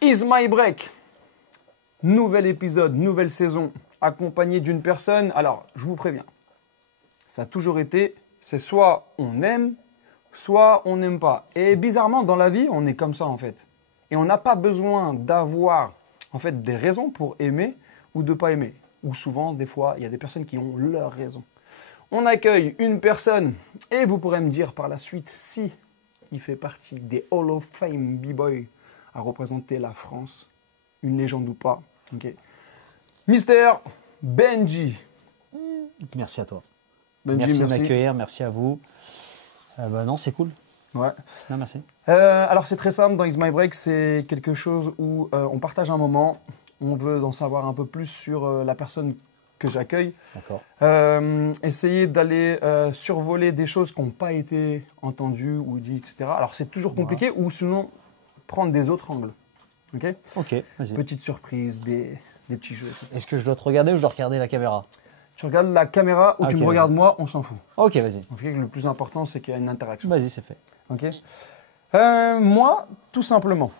Is My Break. Nouvel épisode, nouvelle saison, accompagné d'une personne. Alors, je vous préviens, ça a toujours été, c'est soit on aime, soit on n'aime pas. Et bizarrement, dans la vie, on est comme ça en fait. Et on n'a pas besoin d'avoir en fait des raisons pour aimer ou de pas aimer. Ou souvent, des fois, il y a des personnes qui ont leurs raisons. On accueille une personne et vous pourrez me dire par la suite si il fait partie des Hall of Fame B-Boy à représenter la France, une légende ou pas. Okay. Mister Benji. Merci à toi. Benji, merci de m'accueillir, merci à vous. Non, c'est cool. Ouais. Non, merci. Alors c'est très simple, dans Is My Break, c'est quelque chose où on partage un moment, on veut en savoir un peu plus sur la personne que j'accueille. D'accord. Essayer d'aller survoler des choses qui n'ont pas été entendues ou dites, etc. Alors c'est toujours compliqué, ou sinon prendre des autres angles. Ok, vas-y. Petite surprise, des petits jeux. Est-ce que je dois te regarder ou je dois regarder la caméra? Tu regardes la caméra ou tu me regardes moi, on s'en fout. Ok, vas-y. En fait, le plus important, c'est qu'il y a une interaction. Vas-y, c'est fait. Ok. Moi, tout simplement,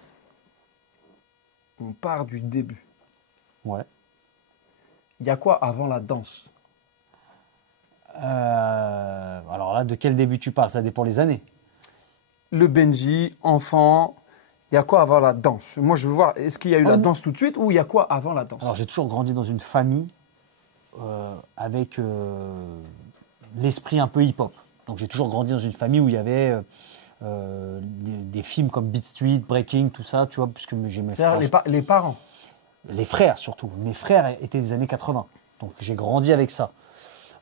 on part du début. Ouais. Il y a quoi avant la danse? Alors là, de quel début tu parles? Ça dépend les années. Le Benji, enfant, il y a quoi avant la danse? Moi, je veux voir, est-ce qu'il y a eu la danse tout de suite ou il y a quoi avant la danse? Alors, j'ai toujours grandi dans une famille avec l'esprit un peu hip-hop. Donc, j'ai toujours grandi dans une famille où il y avait des films comme Beat Street, Breaking, tout ça, tu vois, puisque j'ai mes frères. Les parents? Les frères, surtout. Mes frères étaient des années 80. Donc, j'ai grandi avec ça.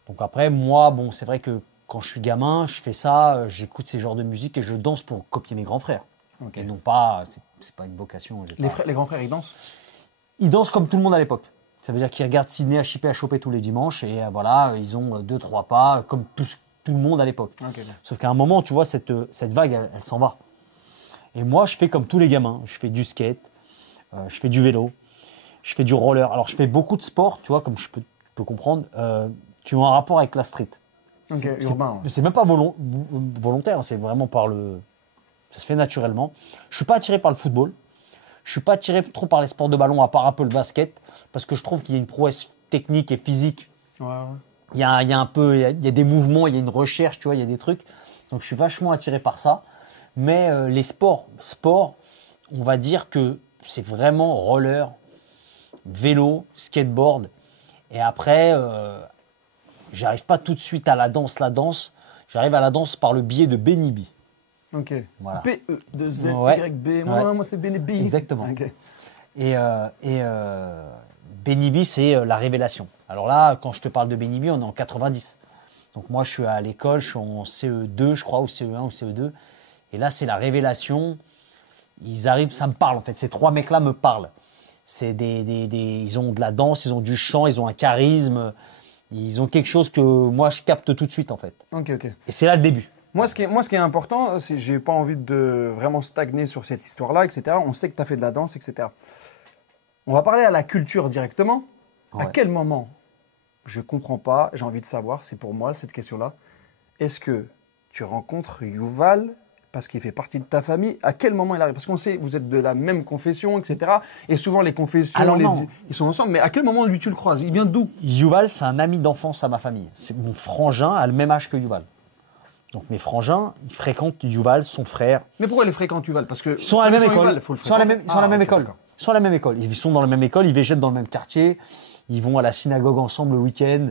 Donc, après, moi, bon, c'est vrai que quand je suis gamin, je fais ça, j'écoute ces genres de musique et je danse pour copier mes grands frères. Okay. Et non pas, c'est pas une vocation. Les grands frères, ils dansent? Ils dansent comme tout le monde à l'époque. Ça veut dire qu'ils regardent Sidney à choper tous les dimanches et voilà, ils ont 2-3 pas, comme tout le monde à l'époque. Okay. Sauf qu'à un moment, tu vois, cette vague, elle s'en va. Et moi, je fais comme tous les gamins. Je fais du skate, je fais du vélo, je fais du roller. Alors, je fais beaucoup de sports, tu vois, comme je peux comprendre, qui ont un rapport avec la street. Okay, urbain. C'est même pas volontaire, c'est vraiment ça se fait naturellement. Je suis pas attiré par le football. Je suis pas attiré trop par les sports de ballon, à part un peu le basket, parce que je trouve qu'il y a une prouesse technique et physique. Ouais. Il y a des mouvements, il y a une recherche, tu vois, il y a des trucs. Donc je suis vachement attiré par ça. Mais les sports, on va dire que c'est vraiment roller, vélo, skateboard. Et après, j'arrive pas tout de suite à la danse. J'arrive à la danse par le biais de Benny B. Ok. Voilà. B-E-2-Z-Y-B. Moi, c'est Benny B. Exactement. Okay. Et Benny B, c'est la révélation. Alors là, quand je te parle de Benny B, on est en 90. Donc moi, je suis à l'école, je suis en CE2, je crois, ou CE1 ou CE2. Et là, c'est la révélation. Ils arrivent, ça me parle en fait. Ces trois mecs-là me parlent. C'est ils ont de la danse, ils ont du chant, ils ont un charisme. Ils ont quelque chose que moi, je capte tout de suite en fait. Ok. Et c'est là le début. Moi, ce qui est important, c'est que j'ai pas envie de vraiment stagner sur cette histoire-là, etc. On sait que tu as fait de la danse, etc. On va parler à la culture directement. Ouais. À quel moment? Je comprends pas, j'ai envie de savoir, c'est pour moi cette question-là. Est-ce que tu rencontres Yuval parce qu'il fait partie de ta famille? À quel moment il arrive? Parce qu'on sait, vous êtes de la même confession, etc. Et souvent, les confessions, ils sont ensemble. Mais à quel moment, lui, tu le croises? Il vient d'où? Yuval, c'est un ami d'enfance à ma famille. C'est mon frangin a le même âge que Yuval. Donc mes frangins, ils fréquentent Yuval, son frère. Mais pourquoi ils fréquentent Yuval? Parce que ils sont à la même école. Ils sont à la même école. Ils sont à la même école. Ils sont dans la même école. Ils végètent dans le même quartier. Ils vont à la synagogue ensemble le week-end.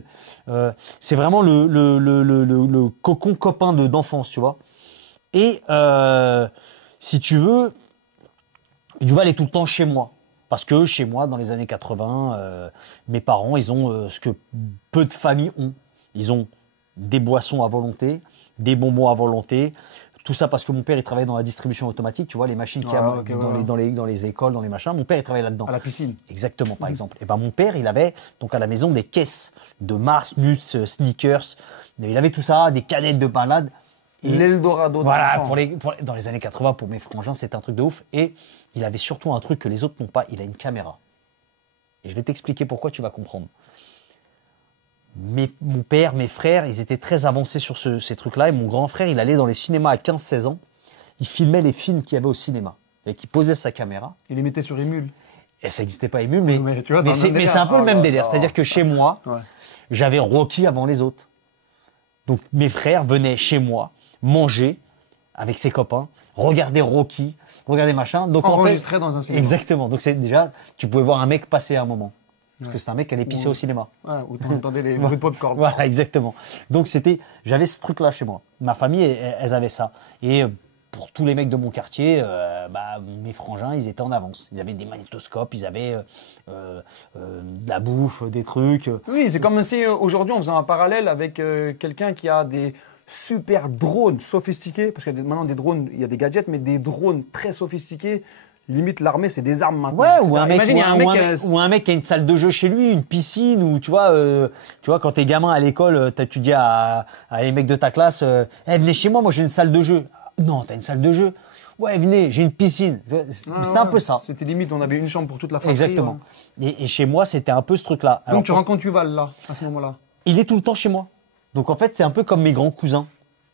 C'est vraiment le cocon copain d'enfance, tu vois. Et si tu veux, Yuval est tout le temps chez moi. Parce que chez moi, dans les années 80, mes parents, ils ont ce que peu de familles ont. Ils ont des boissons à volonté, des bonbons à volonté. Tout ça parce que mon père, il travaillait dans la distribution automatique. Tu vois, les machines qu'il y a dans les écoles, dans les machins. Mon père, il travaillait là-dedans. À la piscine. Exactement, par exemple. Et ben, mon père, il avait donc à la maison des caisses de Mars, Nuts, Sneakers. Il avait tout ça, des canettes de balade. L'Eldorado. Voilà, dans les années 80, pour mes frangins, c'était un truc de ouf. Et il avait surtout un truc que les autres n'ont pas. Il a une caméra. Et je vais t'expliquer pourquoi, tu vas comprendre. Mon père, mes frères, ils étaient très avancés sur ces trucs-là. Et mon grand frère, il allait dans les cinémas à 15-16 ans. Il filmait les films qu'il y avait au cinéma. et qui posait sa caméra. Il les mettait sur Emule. Et ça n'existait pas Emule, mais tu vois, mais c'est un peu le même délire. C'est-à-dire que chez moi, Ouais. j'avais Rocky avant les autres. Donc mes frères venaient chez moi manger avec ses copains, regarder Rocky, regarder machin. Donc enregistré dans un cinéma. Exactement. Donc c'est déjà, tu pouvais voir un mec passer à un moment. Parce que c'est un mec qui allait pisser au cinéma. Ouais, où tu entendais les bruits de popcorn. Voilà, exactement. Donc j'avais ce truc-là chez moi. Ma famille, elles avaient ça. Et pour tous les mecs de mon quartier, mes frangins, ils étaient en avance. Ils avaient des magnétoscopes, ils avaient de la bouffe, des trucs. Oui, c'est comme si aujourd'hui on faisait un parallèle avec quelqu'un qui a des super drones sophistiqués, parce que maintenant des drones, il y a des gadgets, mais des drones très sophistiqués. Limite l'armée, c'est des armes maintenant. Ouais, ou un mec, Imagine, il y a un mec, ou un mec qui a une salle de jeu chez lui, une piscine, ou tu vois, quand t'es gamin à l'école, tu dis à les mecs de ta classe, venez chez moi, moi j'ai une salle de jeu. Non, t'as une salle de jeu. Ouais, venez, j'ai une piscine. C'était un peu ça. C'était limite, on avait une chambre pour toute la fratrie. Exactement. Et chez moi, c'était un peu ce truc-là. Alors, donc tu rencontres Yuval là, à ce moment-là. Il est tout le temps chez moi. Donc en fait, c'est un peu comme mes grands cousins.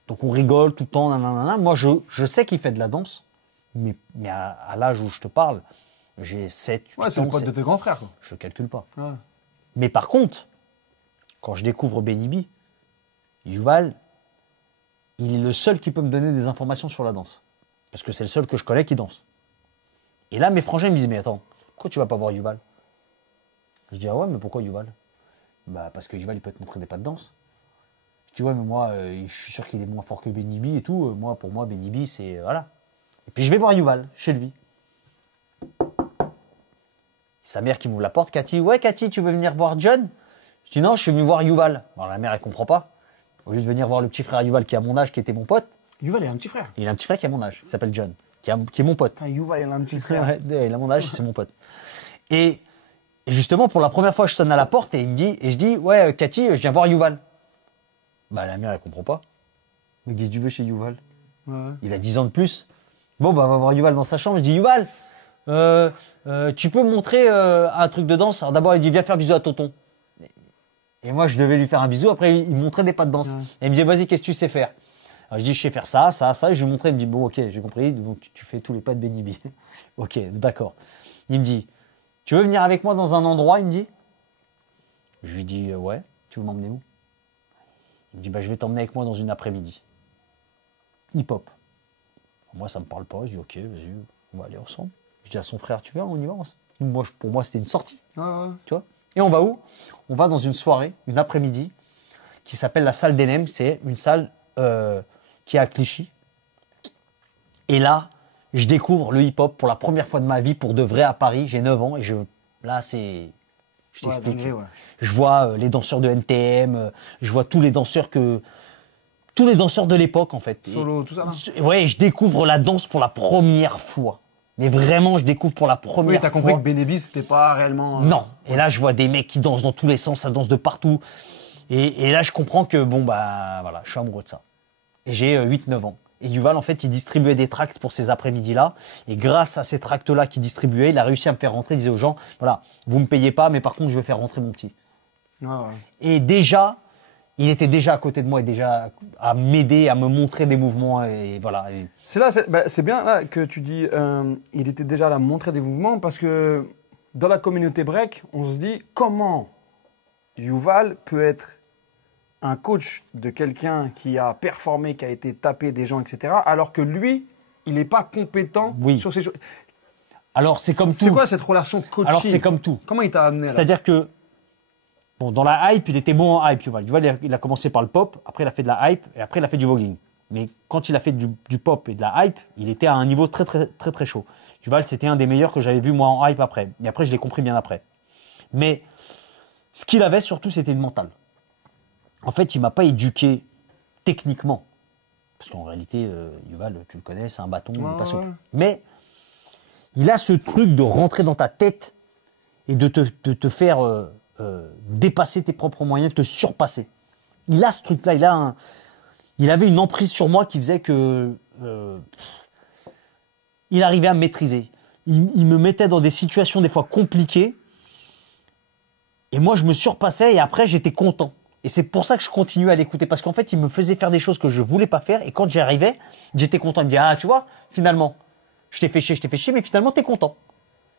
Donc on rigole tout le temps, nanana. Moi, je sais qu'il fait de la danse. Mais à l'âge où je te parle, j'ai 7, 8 ans. Ouais, c'est le pote de tes grands frères. Je calcule pas. Ouais. Mais par contre, quand je découvre Benny B, Yuval, il est le seul qui peut me donner des informations sur la danse. Parce que c'est le seul que je connais qui danse. Et là, mes frangins me disent, mais attends, pourquoi tu vas pas voir Yuval? Je dis, ah ouais, mais pourquoi Yuval? Bah parce que Yuval, il peut te montrer des pas de danse. Je dis, ouais, mais moi, je suis sûr qu'il est moins fort que Benny B et tout. Pour moi, Benny B, c'est... Voilà. Et puis je vais voir Yuval, chez lui. Sa mère qui m'ouvre la porte, Cathy. Ouais, Cathy, tu veux venir voir John? Je dis non, je suis venu voir Yuval. Alors la mère, elle comprend pas. Au lieu de venir voir le petit frère Yuval qui est à mon âge, qui était mon pote. Yuval, il a un petit frère. Il a un petit frère qui est à mon âge, qui s'appelle John, qui est mon pote. Ah, Yuval, il a un petit frère. Ouais, il a mon âge, c'est mon pote. Et justement, pour la première fois, je sonne à la porte et je dis, ouais, Cathy, je viens voir Yuval. Bah la mère, elle comprend pas. Mais qu'est-ce que tu veux chez Yuval? Ouais. Il a 10 ans de plus. Bon, bah, on va voir Yuval dans sa chambre. Je dis, Yuval, tu peux me montrer un truc de danse? Alors d'abord, il dit, viens faire bisou à tonton. Et moi, je devais lui faire un bisou. Après, il me montrait des pas de danse. Ouais. Et il me disait, vas-y, qu'est-ce que tu sais faire? Alors je dis, je sais faire ça, ça, ça. Et je lui montrais, il me dit, bon, ok, j'ai compris. Donc, tu fais tous les pas de Benny B. Ok, d'accord. Il me dit, tu veux venir avec moi dans un endroit? Il me dit. Je lui dis, ouais, tu veux m'emmener où? Il me dit, bah, je vais t'emmener avec moi dans une après-midi. Hip-hop. Moi, ça me parle pas. Je dis, ok, vas-y, on va aller ensemble. Je dis à son frère, tu viens, on y va. Pour moi, c'était une sortie. Ouais. Tu vois? Et on va où? On va dans une soirée, une après-midi, qui s'appelle la salle d'Enem. C'est une salle qui est à Clichy. Et là, je découvre le hip-hop pour la première fois de ma vie, pour de vrai, à Paris. J'ai 9 ans et là, c'est... Je t'explique. Ouais. Je vois les danseurs de NTM, je vois tous les danseurs de l'époque, en fait. Solo, tout ça, là. Ouais, je découvre la danse pour la première fois. Mais vraiment, je découvre pour la première fois. Oui, t'as compris que Benny B, c'était pas réellement... Non. Et là, je vois des mecs qui dansent dans tous les sens, ça danse de partout. Et là, je comprends que, bon, bah, voilà, je suis amoureux de ça. Et j'ai 8-9 ans. Et Yuval, en fait, il distribuait des tracts pour ces après-midi-là. Et grâce à ces tracts-là qu'il distribuait, il a réussi à me faire rentrer. Il disait aux gens, voilà, vous me payez pas, mais par contre, je vais faire rentrer mon petit. Ah ouais. Et déjà, il était déjà à côté de moi et déjà à m'aider, à me montrer des mouvements. Et voilà. C'est bien là que tu dis, il était déjà là à montrer des mouvements, parce que dans la communauté break, on se dit, comment Yuval peut être un coach de quelqu'un qui a performé, qui a été tapé des gens, etc., alors que lui, il n'est pas compétent sur ces choses. Alors, c'est comme tout. C'est quoi cette relation coaching? Alors, c'est comme tout. Comment il t'a amené là? C'est-à-dire que, bon, dans la hype, il était bon en hype, Yuval. Yuval, il a commencé par le pop, après il a fait de la hype, et après il a fait du voguing. Mais quand il a fait du pop et de la hype, il était à un niveau très, très, très, très chaud. Yuval, c'était un des meilleurs que j'avais vu, moi, en hype après. Et après, je l'ai compris bien après. Mais, ce qu'il avait surtout, c'était le mental. En fait, il ne m'a pas éduqué techniquement. Parce qu'en réalité, Yuval, tu le connais, c'est un bâton, il n'est pas souple. Mais il a ce truc de rentrer dans ta tête et de te faire dépasser tes propres moyens, te surpasser. Il a ce truc-là, il avait une emprise sur moi qui faisait que il arrivait à me maîtriser. Il me mettait dans des situations des fois compliquées et moi, je me surpassais et après, j'étais content. Et c'est pour ça que je continuais à l'écouter, parce qu'en fait, il me faisait faire des choses que je voulais pas faire, et quand j'y arrivais, j'étais content. Il me dit, ah, tu vois, finalement, Je t'ai fait chier, mais finalement, t'es content.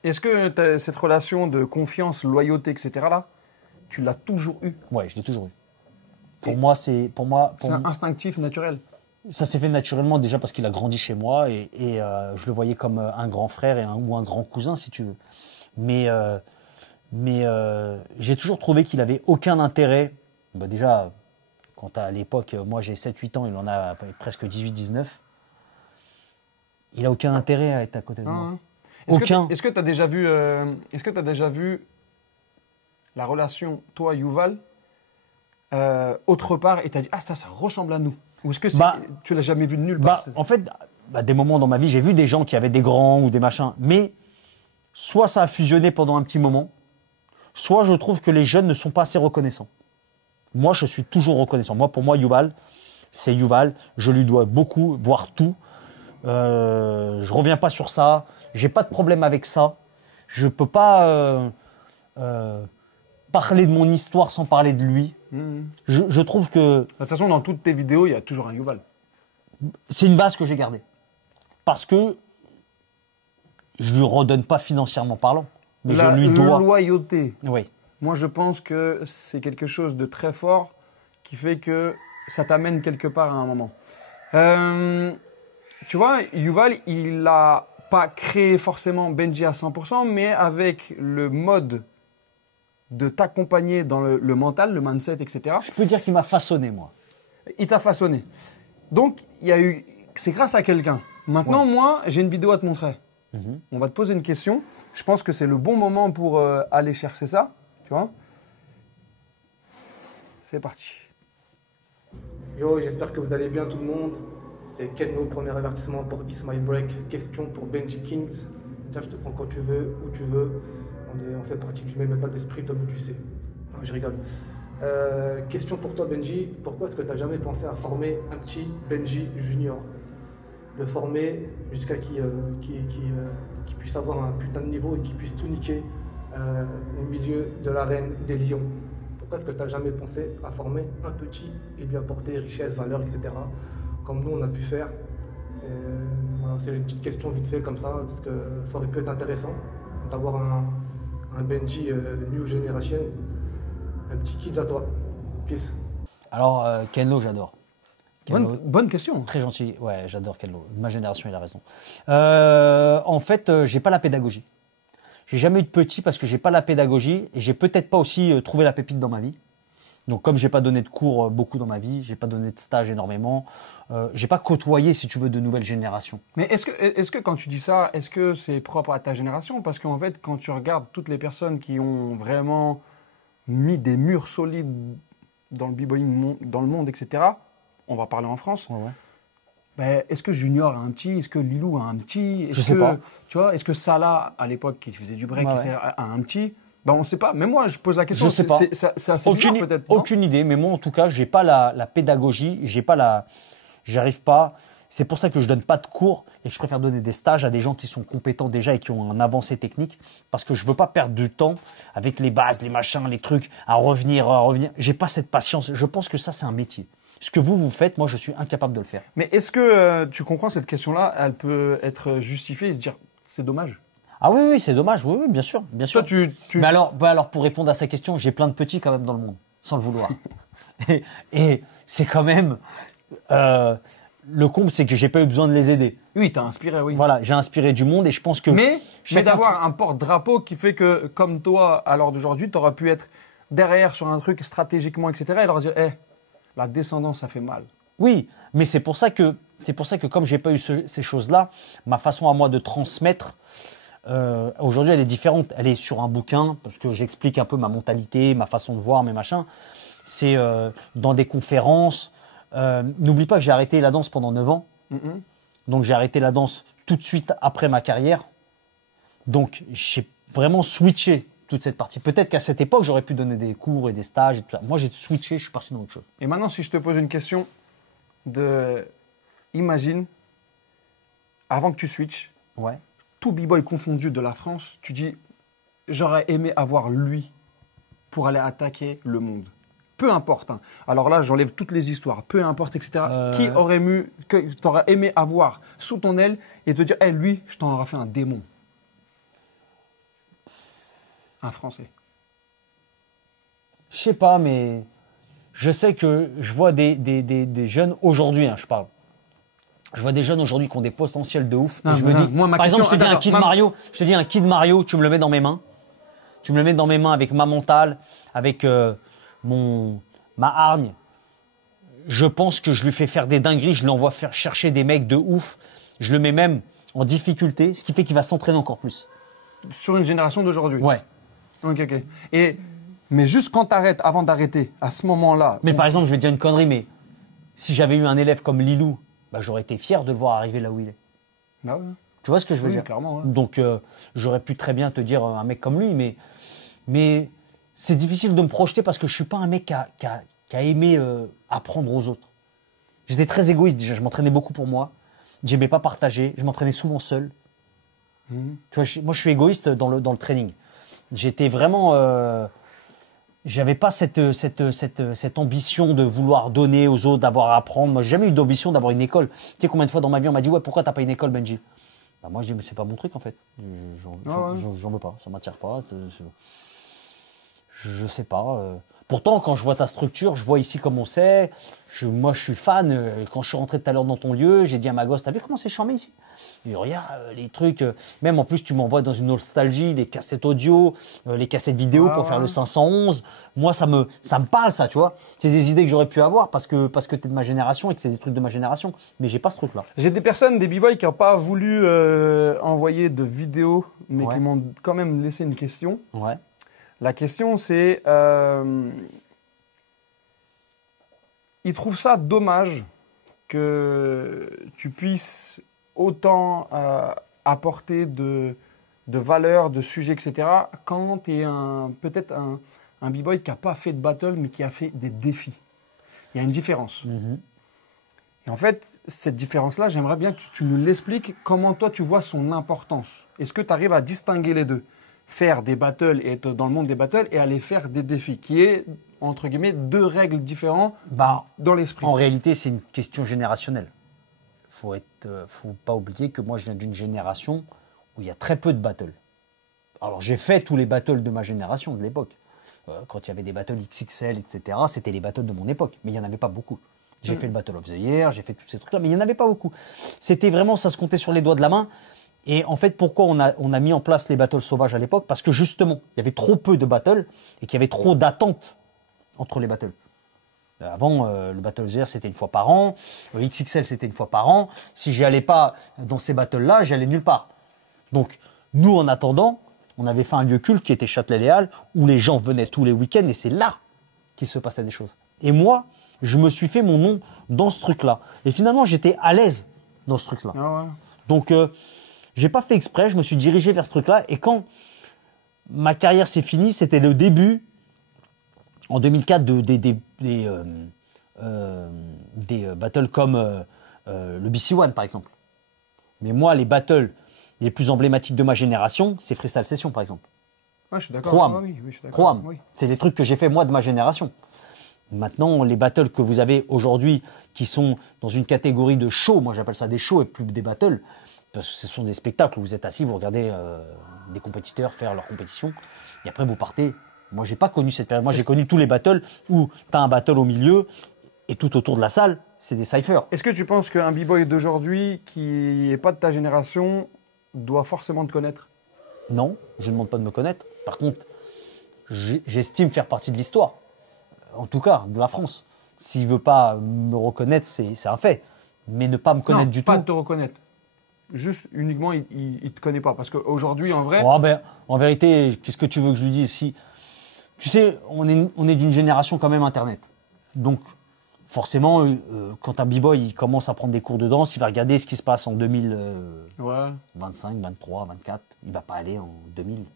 Est-ce que cette relation de confiance, loyauté, etc., là, tu l'as toujours eue? Ouais, je l'ai toujours eu. Et C'est instinctif, naturel. Ça s'est fait naturellement déjà parce qu'il a grandi chez moi et je le voyais comme un grand frère ou un grand cousin, si tu veux. Mais j'ai toujours trouvé qu'il avait aucun intérêt. Bah déjà, quand à l'époque, moi j'ai 7-8 ans, il en a presque 18-19. Il a aucun intérêt à être à côté de moi. Aucun. Est-ce que tu as déjà vu la relation, toi, Yuval, autre part et tu as dit, ah, ça ressemble à nous? Ou est-ce que tu l'as jamais vu de nulle part? En fait, des moments dans ma vie, j'ai vu des gens qui avaient des grands ou des machins. Mais soit ça a fusionné pendant un petit moment, soit je trouve que les jeunes ne sont pas assez reconnaissants. Moi, je suis toujours reconnaissant. Pour moi, Yuval, c'est Yuval. Je lui dois beaucoup, voire tout. Je reviens pas sur ça. J'ai pas de problème avec ça. Je peux pas parler de mon histoire sans parler de lui. Je trouve que... De toute façon, dans toutes tes vidéos, il y a toujours un Yuval. C'est une base que j'ai gardée. Parce que je lui redonne pas financièrement parlant. Mais je lui dois... La loyauté. Oui. Moi, je pense que c'est quelque chose de très fort qui fait que ça t'amène quelque part à un moment. Tu vois, Yuval, il n'a pas créé forcément Benji à 100%, mais avec le mode de t'accompagner dans le mental, le mindset, etc. Je peux dire qu'il m'a façonné, moi. Il t'a façonné. Donc, c'est grâce à quelqu'un. Maintenant, moi, j'ai une vidéo à te montrer. On va te poser une question. Je pense que c'est le bon moment pour aller chercher ça. Tu vois? C'est parti. Yo, j'espère que vous allez bien tout le monde. C'est Kenno, premier avertissement pour Is My Break. Question pour Benji Kings. Tiens, je te prends quand tu veux, où tu veux. On fait partie du même état d'esprit, toi, tu sais. Non, je rigole. Question pour toi, Benji. Pourquoi est-ce que tu n'as jamais pensé à former un petit Benji Junior? Le former jusqu'à qu'il puisse avoir un putain de niveau et qu'il puisse tout niquer au milieu de l'arène des lions. Pourquoi est-ce que tu n'as jamais pensé à former un petit et lui apporter richesse, valeur, etc. comme nous on a pu faire? Voilà, c'est une petite question vite fait comme ça, parce que ça aurait pu être intéressant d'avoir un Benji New Generation, un petit kid à toi. Peace. Alors, Kenlo, j'adore. Bonne question. Très gentil. Ouais, j'adore Kenlo. Ma génération, il a raison. En fait, j'ai pas la pédagogie. J'ai jamais eu de petit parce que j'ai pas la pédagogie et j'ai peut-être pas aussi trouvé la pépite dans ma vie. Donc, comme j'ai pas donné de cours beaucoup dans ma vie, j'ai pas donné de stage énormément, j'ai pas côtoyé, si tu veux, de nouvelles générations. Mais est-ce que quand tu dis ça, est-ce que c'est propre à ta génération? Parce qu'en fait, quand tu regardes toutes les personnes qui ont vraiment mis des murs solides dans le b-boying, dans le monde, etc., on va parler en France. Ouais. Ben, est-ce que Junior a un petit? Est-ce que Lilou a un petit? Je sais pas. Tu vois, est-ce que Salah, à l'époque, qui faisait du break, a un petit? Ben, on ne sait pas. Mais moi, je pose la question. Je sais pas. C'est assez bizarre, peut-être. Aucune idée. Mais moi, en tout cas, j'ai pas la pédagogie. J'arrive pas. C'est pour ça que je donne pas de cours et que je préfère donner des stages à des gens qui sont compétents déjà et qui ont un avancé technique. Parce que je veux pas perdre du temps avec les bases, les machins, les trucs, à revenir. J'ai pas cette patience. Je pense que ça, c'est un métier. Ce que vous faites, moi, je suis incapable de le faire. Mais est-ce que tu comprends cette question-là? Elle peut être justifiée et se dire, c'est dommage. Ah oui, c'est dommage. Oui, bien sûr. Toi, Mais alors, pour répondre à sa question, j'ai plein de petits quand même dans le monde, sans le vouloir. et c'est quand même... le comble, c'est que j'ai pas eu besoin de les aider. Oui, t'as inspiré, oui. Voilà, j'ai inspiré du monde et je pense que... Mais d'avoir un porte-drapeau qui fait que, comme toi, à l'heure d'aujourd'hui, tu aurais pu être derrière sur un truc stratégiquement, etc. et leur dire, la descendance, ça fait mal. Oui, mais c'est pour ça que comme j'ai pas eu ces choses-là, ma façon à moi de transmettre, aujourd'hui, elle est différente. Elle est sur un bouquin, parce que j'explique un peu ma mentalité, ma façon de voir, mes machins. C'est dans des conférences. N'oublie pas que j'ai arrêté la danse pendant 9 ans. Donc, j'ai arrêté la danse tout de suite après ma carrière. Donc, j'ai vraiment switché toute cette partie. Peut-être qu'à cette époque, j'aurais pu donner des cours et des stages. Et tout ça. Moi, j'ai switché, je suis parti dans autre chose. Et maintenant, si je te pose une question imagine, avant que tu switches, tout b-boy confondu de la France, tu dis, j'aurais aimé avoir lui pour aller attaquer le monde. peu importe. Hein. Alors là, j'enlève toutes les histoires, peu importe, etc. Qui t'aurais aimé avoir sous ton aile et te dire, hey, lui, je t'en aurais fait un démon. Un Français. Je sais pas, mais je sais que je vois des jeunes aujourd'hui, hein, je parle. Je vois des jeunes aujourd'hui qui ont des potentiels de ouf. Non, et je me dis, moi, par exemple, je te dis un Kid Mario, tu me le mets dans mes mains. Tu me le mets dans mes mains avec ma mentale, avec ma hargne. Je pense que je lui fais faire des dingueries, je l'envoie faire chercher des mecs de ouf. Je le mets même en difficulté, ce qui fait qu'il va s'entraîner encore plus. Sur une génération d'aujourd'hui. Ouais. Ok. Mais juste quand t'arrêtes, avant d'arrêter, à ce moment-là. Mais par exemple, je vais te dire une connerie, mais si j'avais eu un élève comme Lilou, bah, j'aurais été fier de le voir arriver là où il est. Ah ouais. Tu vois ce que je veux dire? Clairement, ouais. Donc, j'aurais pu très bien te dire un mec comme lui, mais c'est difficile de me projeter parce que je suis pas un mec qui a aimé apprendre aux autres. J'étais très égoïste déjà, je m'entraînais beaucoup pour moi. J'aimais pas partager, je m'entraînais souvent seul. Tu vois, moi, je suis égoïste dans le training. J'étais vraiment... j'avais pas cette ambition de vouloir donner aux autres, d'avoir à apprendre. Moi, j'ai jamais eu d'ambition d'avoir une école. Tu sais combien de fois dans ma vie on m'a dit ouais, pourquoi t'as pas une école, Benji? Bah moi je dis mais c'est pas mon truc en fait. J'en veux pas, ça m'attire pas. Je sais pas. Pourtant quand je vois ta structure, je vois ici comme on sait. Moi je suis fan. Quand je suis rentré tout à l'heure dans ton lieu, j'ai dit à ma gosse, t'as vu comment c'est charmé ici? Et regarde les trucs, même en plus tu m'envoies dans une nostalgie, des cassettes audio, les cassettes vidéo pour faire le 511. Moi ça me parle ça, tu vois. C'est des idées que j'aurais pu avoir parce que t'es de ma génération et que c'est des trucs de ma génération. Mais j'ai pas ce truc-là. J'ai des personnes, des b-boys qui n'ont pas voulu envoyer de vidéos, mais qui m'ont quand même laissé une question. Ouais. La question c'est, ils trouvent ça dommage que tu puisses autant apporter de valeur, de sujets, etc. quand tu es peut-être un b-boy qui n'a pas fait de battle, mais qui a fait des défis. Il y a une différence. Et en fait, cette différence-là, j'aimerais bien que tu nous l'expliques comment toi tu vois son importance. Est-ce que tu arrives à distinguer les deux? Faire des battles et être dans le monde des battles et aller faire des défis, qui est, entre guillemets, deux règles différentes dans l'esprit. En réalité, c'est une question générationnelle. Faut pas oublier que moi je viens d'une génération où il y a très peu de battles. Alors j'ai fait tous les battles de ma génération de l'époque. Quand il y avait des battles XXL, etc., c'était les battles de mon époque, mais il n'y en avait pas beaucoup. J'ai fait le Battle of the Year, j'ai fait tous ces trucs-là, mais il n'y en avait pas beaucoup. C'était vraiment, ça se comptait sur les doigts de la main. Et en fait, pourquoi on a mis en place les battles sauvages à l'époque? Parce que justement, il y avait trop peu de battles et qu'il y avait trop d'attentes entre les battles. Avant, le Battle of the Year, c'était une fois par an. Le XXL, c'était une fois par an. Si j'y allais pas dans ces battles-là, j'allais nulle part. Donc, nous, en attendant, on avait fait un lieu culte qui était Châtelet-Les Halles, où les gens venaient tous les week-ends et c'est là qu'il se passait des choses. Et moi, je me suis fait mon nom dans ce truc-là. Et finalement, j'étais à l'aise dans ce truc-là. Ah ouais. Donc, j'ai pas fait exprès, je me suis dirigé vers ce truc-là. Et quand ma carrière s'est finie, c'était le début, en 2004, des battles comme le BC One, par exemple. Mais moi, les battles les plus emblématiques de ma génération, c'est Freestyle Session, par exemple. Ouais, je suis d'accord. Pro-Am. Oui, je suis d'accord. Pro-Am. Oui. C'est des trucs que j'ai fait, moi, de ma génération. Maintenant, les battles que vous avez aujourd'hui, qui sont dans une catégorie de show, moi j'appelle ça des shows et plus des battles, parce que ce sont des spectacles où vous êtes assis, vous regardez des compétiteurs faire leur compétition, et après vous partez. Moi, j'ai pas connu cette période. Moi, j'ai connu tous les battles où tu as un battle au milieu et tout autour de la salle, c'est des cyphers. Est-ce que tu penses qu'un b-boy d'aujourd'hui qui n'est pas de ta génération doit forcément te connaître? Non, je ne demande pas de me connaître. Par contre, j'estime faire partie de l'histoire. En tout cas, de la France. S'il veut pas me reconnaître, c'est un fait. Mais ne pas me connaître du tout. Pas de te reconnaître. Juste, uniquement, il ne te connaît pas. Parce qu'aujourd'hui, en vrai... Oh, en vérité, qu'est-ce que tu veux que je lui dise? Si, tu sais, on est d'une génération quand même Internet. Donc, forcément, quand un b-boy il commence à prendre des cours de danse, il va regarder ce qui se passe en 2025, 23, 24. Il ne va pas aller en 2000.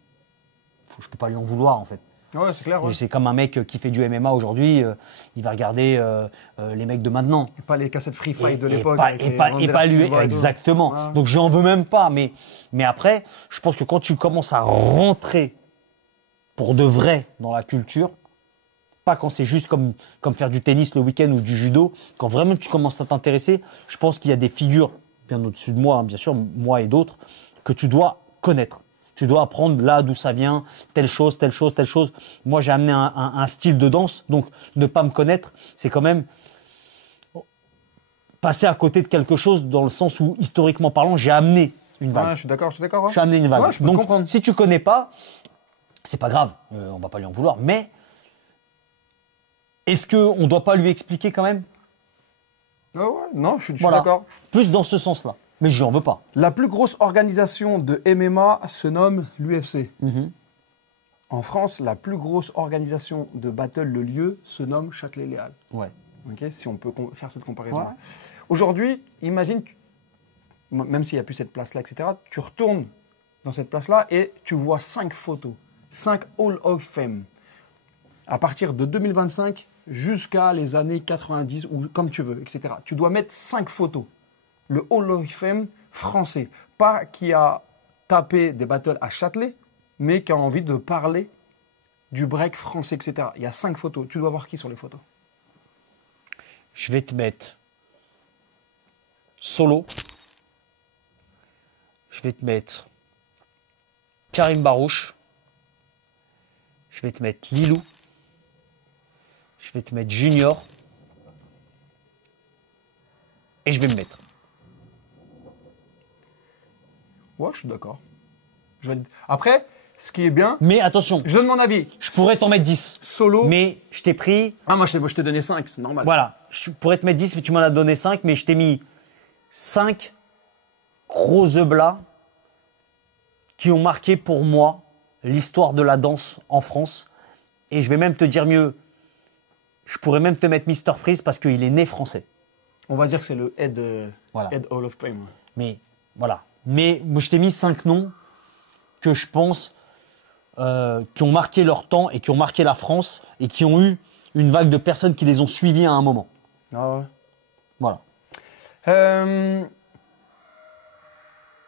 Je ne peux pas lui en vouloir, en fait. Ouais, c'est clair. Ouais. C'est comme un mec qui fait du MMA aujourd'hui, il va regarder les mecs de maintenant. Et pas les cassettes Free Fight de l'époque. Et pas lui, exactement. Ouais. Donc j'en veux même pas. Mais après, je pense que quand tu commences à rentrer pour de vrai dans la culture, Pas quand c'est juste comme faire du tennis le week-end ou du judo. Quand vraiment tu commences à t'intéresser, je pense qu'il y a des figures, bien au-dessus de moi, hein, bien sûr, moi et d'autres, que tu dois connaître. Tu dois apprendre là d'où ça vient, telle chose, telle chose, telle chose. Moi, j'ai amené un style de danse, donc ne pas me connaître, c'est quand même passer à côté de quelque chose dans le sens où, historiquement parlant, j'ai amené une vague. Ouais, je suis d'accord. Ouais. J'ai amené une vague. Ouais, je peux donc, comprendre. si tu connais pas, c'est pas grave, on va pas lui en vouloir, mais est-ce qu'on ne doit pas lui expliquer quand même? Ouais, non, je suis Voilà. d'accord. Plus dans ce sens-là. Mais je n'en veux pas. La plus grosse organisation de MMA se nomme l'UFC. En France, la plus grosse organisation de battle, le lieu, se nomme Châtelet-Léal. Ouais. Ok, si on peut faire cette comparaison. Ouais. Aujourd'hui, imagine, même s'il n'y a plus cette place-là, etc., tu retournes dans cette place-là et tu vois 5 photos, 5 Hall of Fame. À partir de 2025 jusqu'à les années 90, ou comme tu veux, etc. Tu dois mettre 5 photos. Le Hall of Fame français. Pas qui a tapé des battles à Châtelet, mais qui a envie de parler du break français, etc. Il y a 5 photos. Tu dois voir qui sur les photos? Je vais te mettre Solo. Je vais te mettre Karim Barouche. Je vais te mettre Lilou. Je vais te mettre Junior. Et je vais me mettre. Ouais, je suis d'accord. Après, ce qui est bien, Mais attention, je donne mon avis. je pourrais t'en mettre 10. Solo. Mais je t'ai pris. Ah, moi, je t'ai donné 5, c'est normal. Voilà, je pourrais te mettre 10, mais tu m'en as donné 5, mais je t'ai mis 5 gros œufs qui ont marqué pour moi l'histoire de la danse en France. Et je vais même te dire mieux, je pourrais même te mettre Mr. Freeze parce qu'il est né français. On va dire que c'est le Head, Voilà. Head Hall of Fame. Mais voilà. Mais moi, je t'ai mis 5 noms que je pense qui ont marqué leur temps et qui ont marqué la France et qui ont eu une vague de personnes qui les ont suivis à un moment. Ah ouais. Voilà.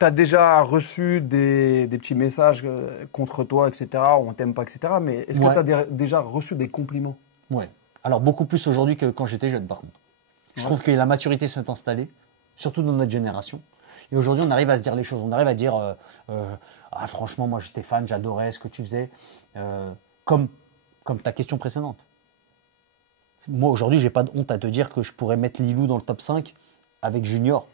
T'as déjà reçu des petits messages contre toi, etc., on t'aime pas, etc., mais est-ce Ouais. que t'as déjà reçu des compliments? Ouais. Alors beaucoup plus aujourd'hui que quand j'étais jeune, par contre. Je trouve que la maturité s'est installée, surtout dans notre génération. Et aujourd'hui, on arrive à se dire les choses. On arrive à dire ah, franchement, moi j'étais fan, j'adorais ce que tu faisais. Comme ta question précédente. Moi aujourd'hui, j'ai pas de honte à te dire que je pourrais mettre Lilou dans le top 5 avec Junior.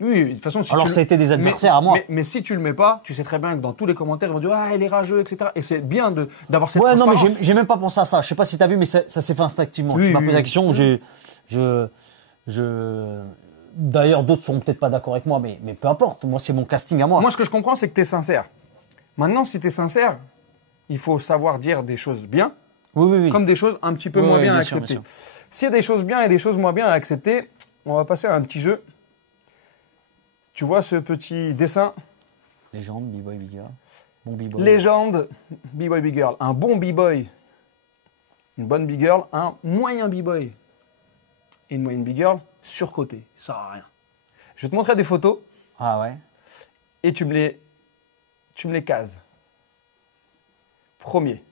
Oui, de toute façon, si Alors tu ça a été des adversaires à moi. Mais si tu le mets pas, tu sais très bien que dans tous les commentaires, ils vont dire « Ah, il est rageux, etc. » Et c'est bien d'avoir cette Ouais, non, mais transparence. j'ai même pas pensé à ça. Je sais pas si tu as vu, mais ça s'est fait instinctivement. Oui, Tu m'as oui, posé la oui. question. D'ailleurs, d'autres seront peut-être pas d'accord avec moi, mais peu importe. Moi, c'est mon casting à moi. Moi, ce que je comprends, c'est que tu es sincère. Maintenant, si tu es sincère, il faut savoir dire des choses bien, Oui. comme des choses un petit peu Oui, moins oui, bien à bien sûr, accepter. bien sûr. S'il y a des choses bien et des choses moins bien à accepter, on va passer à un petit jeu. Tu vois ce petit dessin? Légende, B-boy, big girl. Bon B-boy. Légende, B-boy, big girl. Un bon B-boy, une bonne big girl, un moyen B-boy et une moyenne big girl surcoté. Ça sert à rien. Je vais te montrer des photos Ah ouais. et tu me les cases. Premier,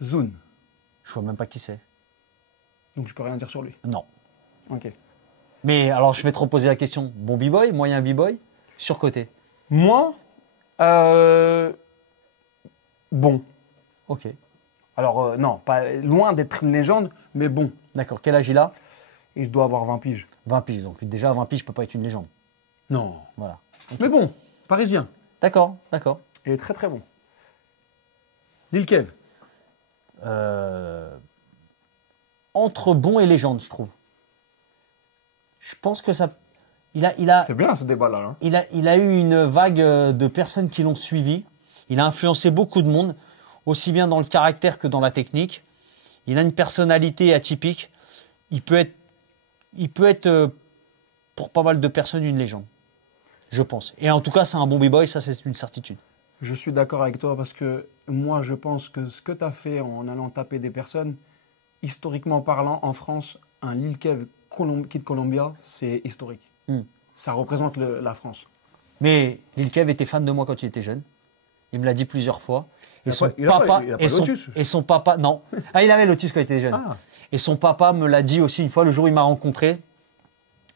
Zun. Je vois même pas qui c'est. Donc je peux rien dire sur lui. Non. Ok. Mais alors, je vais te reposer la question. Bon B-boy, moyen B-boy, surcoté. Moi, bon. Ok. Alors non, pas loin d'être une légende, mais bon. D'accord. Quel âge il a? Et je dois avoir 20 piges. 20 piges. Donc déjà, à 20 piges, je peux pas être une légende. Non. Voilà. Mais bon, parisien. D'accord, d'accord. Il est très très bon. Lil Kev. Entre bon et légende, je trouve. Je pense que ça. Il a C'est bien ce débat-là. Hein. il a eu une vague de personnes qui l'ont suivi. Il a influencé beaucoup de monde, aussi bien dans le caractère que dans la technique. Il a une personnalité atypique. Il peut être pour pas mal de personnes une légende, je pense. Et en tout cas, c'est un bon b-boy, ça c'est une certitude. Je suis d'accord avec toi parce que moi, je pense que ce que tu as fait en allant taper des personnes, historiquement parlant, en France, un Lil Kev Kid Columbia, c'est historique. Ça représente la France. Mais Lil Kev était fan de moi quand il était jeune. Il me l'a dit plusieurs fois. Et Il a son pas- il a pas- papa, il a pas et son, Lotus. et son papa, non. Ah, il avait Lotus quand il était jeune. Ah. Et son papa me l'a dit aussi une fois, le jour où il m'a rencontré.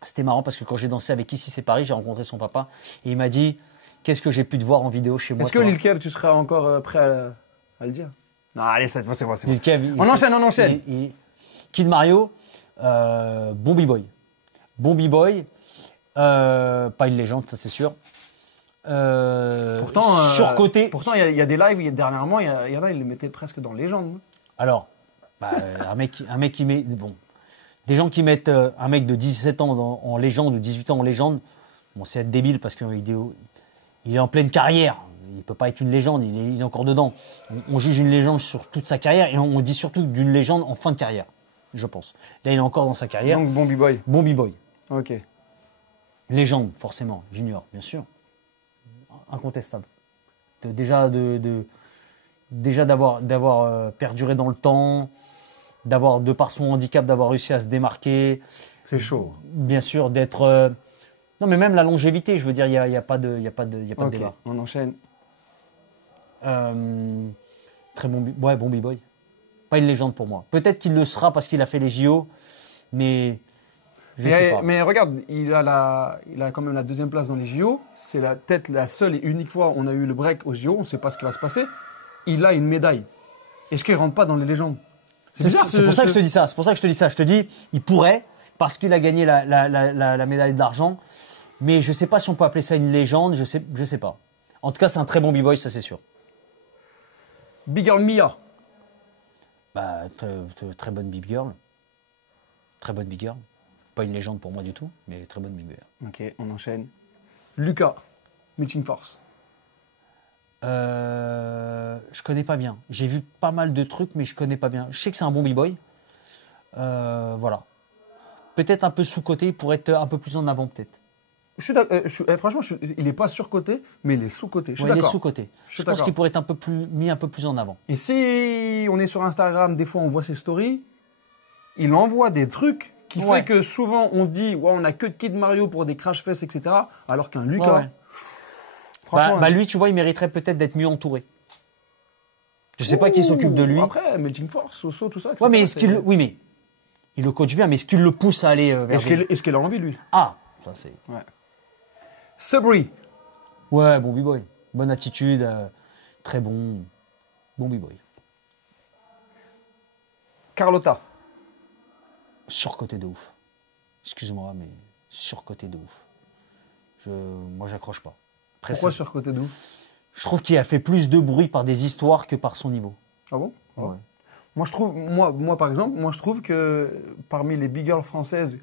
C'était marrant parce que quand j'ai dansé avec Ici c'est Paris, j'ai rencontré son papa. Et il m'a dit, qu'est-ce que j'ai pu te voir en vidéo chez moi. Est-ce que toi Lil Kev, tu seras encore prêt à le dire? Non, allez, c'est bon, c'est bon. Lil Kev, On enchaîne. Kid Mario, bon b-boy. Bon b-boy, pas une légende, ça c'est sûr. Pourtant, surcoté. Pourtant, il y a des lives, dernièrement, il y en a, ils les mettaient presque dans légende. Alors, un mec qui met. Bon, des gens qui mettent un mec de 17 ans en légende ou 18 ans en légende, bon, c'est être débile parce qu'il est en pleine carrière. Il ne peut pas être une légende, il est encore dedans. On juge une légende sur toute sa carrière et on dit surtout d'une légende en fin de carrière, je pense. Là, il est encore dans sa carrière. Donc, bon b-boy. Bon b-boy. Ok. Légende, forcément. Junior, bien sûr. Incontestable. Déjà d'avoir perduré dans le temps, de par son handicap, d'avoir réussi à se démarquer. C'est chaud. Bien sûr, d'être. Non, mais même la longévité, je veux dire, il n'y a pas de Ok, débat. on enchaîne. Très bon, bon b-boy. Pas une légende pour moi. Peut-être qu'il le sera parce qu'il a fait les JO, mais je sais pas. Mais regarde, il a quand même la deuxième place dans les JO. C'est peut-être la seule et unique fois où on a eu le break aux JO. On ne sait pas ce qui va se passer. Il a une médaille. Est-ce qu'il ne rentre pas dans les légendes? C'est pour ça que je te dis ça. Je te dis, il pourrait, parce qu'il a gagné la médaille d'argent. Mais je ne sais pas si on peut appeler ça une légende. Je sais pas. En tout cas, c'est un très bon b-boy, ça c'est sûr. Big Girl Mia. Bah, très bonne big girl. Très bonne big girl. Pas une légende pour moi du tout, mais très bonne big girl. Ok, on enchaîne. Lucas, Meeting Force. Je connais pas bien. J'ai vu pas mal de trucs, mais je connais pas bien. Je sais que c'est un bon b-boy. Voilà. Peut-être un peu sous-côté, il pourrait être un peu plus en avant peut-être. Franchement, il n'est pas surcoté, mais il est sous-coté. Je suis Ouais, il est d'accord. sous-côté. Je pense d'accord. qu'il pourrait être mis un peu plus en avant. Et si on est sur Instagram, des fois on voit ses stories, il envoie des trucs qui Ouais. fait que souvent on dit ouais, on a que de Kid Mario pour des crash fest, etc. Alors qu'un Lucas, Ouais. franchement, Lui, tu vois, il mériterait peut-être d'être mieux entouré. Je sais pas qui s'occupe de lui. Après, Melting Force, Soso, tout ça. etc., Ouais, mais oui, mais il le coach bien, mais est-ce qu'il le pousse à aller vers Est-ce qu'il a envie, lui? Ah, ça c'est. Ouais. Sabri. Ouais, bon b-boy. Bonne attitude, très bon. Bon b-boy. Carlotta. Surcoté de ouf. Excuse-moi, mais surcoté de ouf. Moi, j'accroche pas. Après, Pourquoi c'est- surcoté de ouf? Je trouve qu'il a fait plus de bruit par des histoires que par son niveau. Ah bon? Ouais. Moi, par exemple, je trouve que parmi les big girls françaises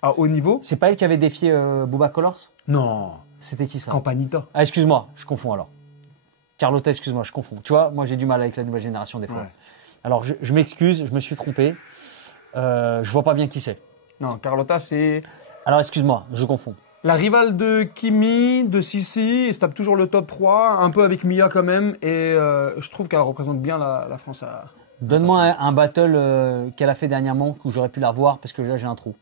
à haut niveau. C'est pas elle qui avait défié Booba Colors? Non. C'était qui ça? Campanita. Ah, excuse-moi, je confonds alors. Carlotta, excuse-moi, je confonds. Tu vois, moi j'ai du mal avec la nouvelle génération des fois. Ouais. Alors je m'excuse, je me suis trompé. Je vois pas bien qui c'est. Non, Carlotta, c'est Alors excuse-moi, je confonds. la rivale de Kimi, de Sissi, et se tape toujours le top 3, un peu avec Mia quand même, et je trouve qu'elle représente bien la France. Donne-moi un battle qu'elle a fait dernièrement où j'aurais pu la revoir parce que là j'ai un trou.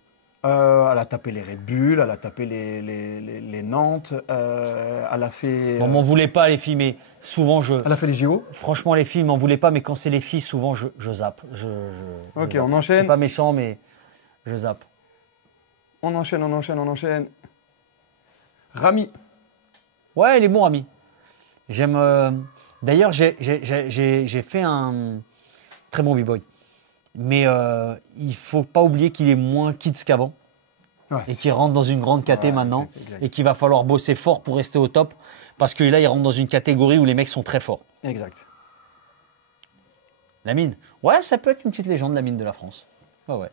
Elle a tapé les Red Bull, elle a tapé les Nantes, elle a fait. Bon, m'en voulez pas les filles, mais souvent Elle a fait les JO. Franchement, les filles m'en voulaient pas, mais quand c'est les filles, souvent je zappe. Ok, je zappe. on enchaîne. C'est pas méchant, mais je zappe. On enchaîne. Rami. Ouais, il est bon, Rami. J'aime. D'ailleurs, j'ai fait un très bon b-boy. Mais il faut pas oublier qu'il est moins kids qu'avant. Ouais. Et qu'il rentre dans une grande caté maintenant. exact. Et qu'il va falloir bosser fort pour rester au top. Parce que là, il rentre dans une catégorie où les mecs sont très forts. Exact. Lamine. Ouais, ça peut être une petite légende, Lamine de la France. Ouais.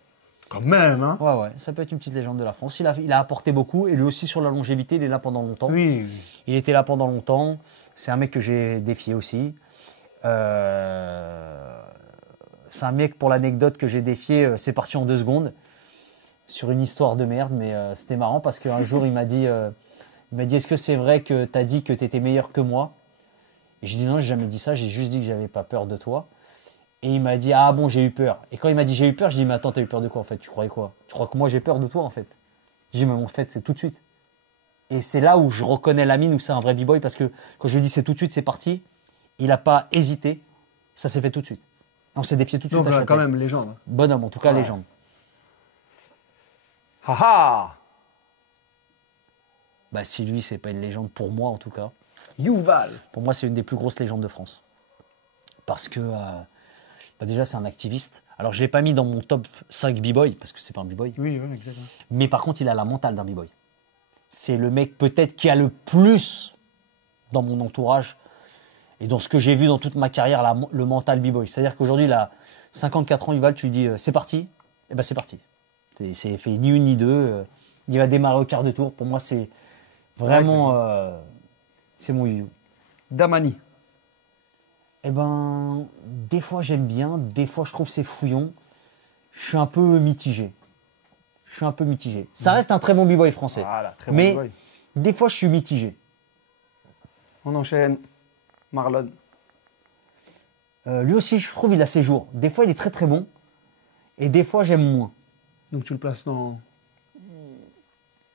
Quand même, hein. Ouais, ça peut être une petite légende de la France. Il a apporté beaucoup. Et lui aussi, sur la longévité, il est là pendant longtemps. Oui. Il était là pendant longtemps. C'est un mec que j'ai défié aussi. C'est un mec, pour l'anecdote, que j'ai défié. C'est parti en 2 secondes sur une histoire de merde. Mais c'était marrant parce qu'un jour, il m'a dit est-ce que c'est vrai que tu as dit que tu étais meilleur que moi? Et j'ai dit non, j'ai jamais dit ça. J'ai juste dit que j'avais pas peur de toi. Et il m'a dit ah bon, j'ai eu peur. Et quand il m'a dit j'ai eu peur, j'ai dit mais attends, t'as eu peur de quoi en fait? Tu croyais quoi? Tu crois que moi j'ai peur de toi en fait? J'ai dit mais en fait, c'est tout de suite. Et c'est là où je reconnais Lamine, où c'est un vrai b-boy, parce que quand je lui dis c'est tout de suite, c'est parti, il n'a pas hésité, ça s'est fait tout de suite. On s'est défié tout de suite. Donc, à quand Châtel. même, légende. Bonhomme, en tout cas, Ouais. légende. Haha. Bah, si lui, c'est pas une légende, pour moi en tout cas. Yuval. Pour moi, c'est une des plus grosses légendes de France. Parce que, bah, déjà, c'est un activiste. Alors, je ne l'ai pas mis dans mon top 5 b-boy, parce que c'est pas un b-boy. Oui, oui, exactement. Mais par contre, il a la mentale d'un b-boy. C'est le mec peut-être qui a le plus dans mon entourage et dans ce que j'ai vu dans toute ma carrière, le mental b-boy. C'est-à-dire qu'aujourd'hui, il a 54 ans, Yuval, tu lui dis c'est parti, et ben c'est parti. C'est fait ni une ni deux. Il va démarrer au quart de tour. Pour moi, c'est vraiment c'est mon you. Damani. Eh ben, des fois j'aime bien, des fois je trouve c'est fouillon. Je suis un peu mitigé. Ça reste un très bon b-boy français. Voilà, très bon Mais boy. des fois je suis mitigé. On enchaîne. Marlon. Lui aussi, je trouve il a ses jours. Des fois il est très très bon. Et des fois j'aime moins. Donc tu le places dans.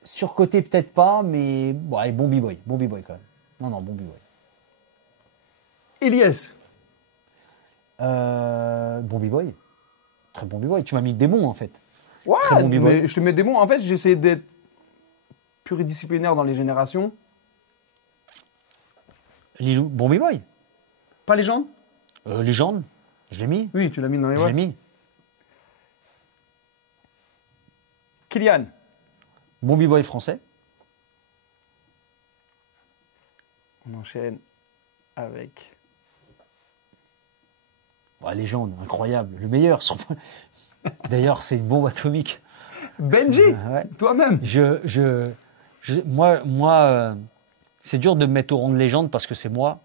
Surcoté peut-être pas, mais bon, allez, bon b-boy. Bon b-boy quand même. Non, bon b-boy. Elias. Bon b-boy. Très bon b-boy. Tu m'as mis des bons en fait. Ouais, Très bon b-boy. mais je te mets des bons. En fait, j'essaie d'être pluridisciplinaire dans les générations. Lilou, bon b-boy. Pas légende. Légende, je l'ai mis. Oui, tu l'as mis dans les Je l'ai votes. mis. Kylian. Bon b-boy français. On enchaîne avec. Ouais, légende, incroyable, le meilleur. D'ailleurs, c'est une bombe atomique. Benji. Ouais. Toi-même. Moi, c'est dur de me mettre au rang de légende parce que c'est moi,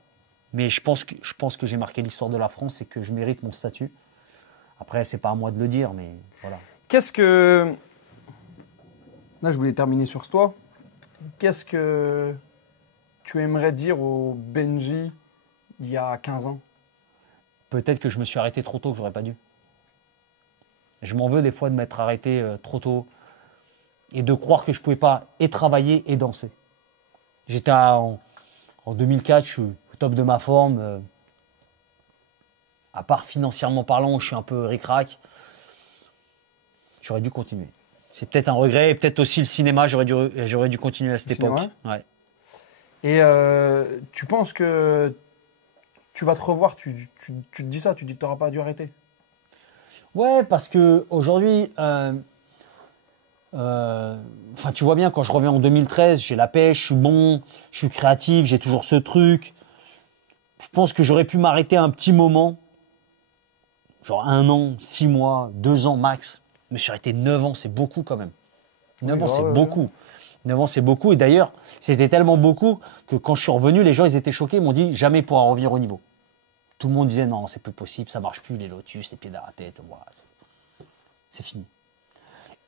mais je pense que j'ai marqué l'histoire de la France et que je mérite mon statut. Après, c'est pas à moi de le dire, mais voilà. Qu'est-ce que. Là, je voulais terminer sur toi. Qu'est-ce que tu aimerais dire au Benji il y a 15 ans? Peut-être que je me suis arrêté trop tôt, que j'aurais pas dû. Je m'en veux des fois de m'être arrêté trop tôt et de croire que je pouvais pas et travailler et danser. J'étais en 2004, je suis au top de ma forme. À part financièrement parlant, je suis un peu ric-rac. J'aurais dû continuer. C'est peut-être un regret et peut-être aussi le cinéma, j'aurais dû continuer à cette Le époque. cinéma? Ouais. Et tu penses que tu vas te revoir, tu te dis ça, tu dis que tu n'auras pas dû arrêter? Ouais, parce que aujourd'hui, tu vois bien, quand je reviens en 2013, j'ai la pêche, je suis bon, je suis créatif, j'ai toujours ce truc. Je pense que j'aurais pu m'arrêter un petit moment, genre 1 an, 6 mois, 2 ans max. Je me suis arrêté 9 ans, c'est beaucoup quand même. 9 ans, c'est beaucoup. 9 ans, c'est beaucoup. Et d'ailleurs, c'était tellement beaucoup que quand je suis revenu, les gens, ils étaient choqués, ils m'ont dit jamais pourra revenir au niveau. Tout le monde disait non, c'est plus possible, ça marche plus, les lotus, les pieds dans la tête, voilà. C'est fini.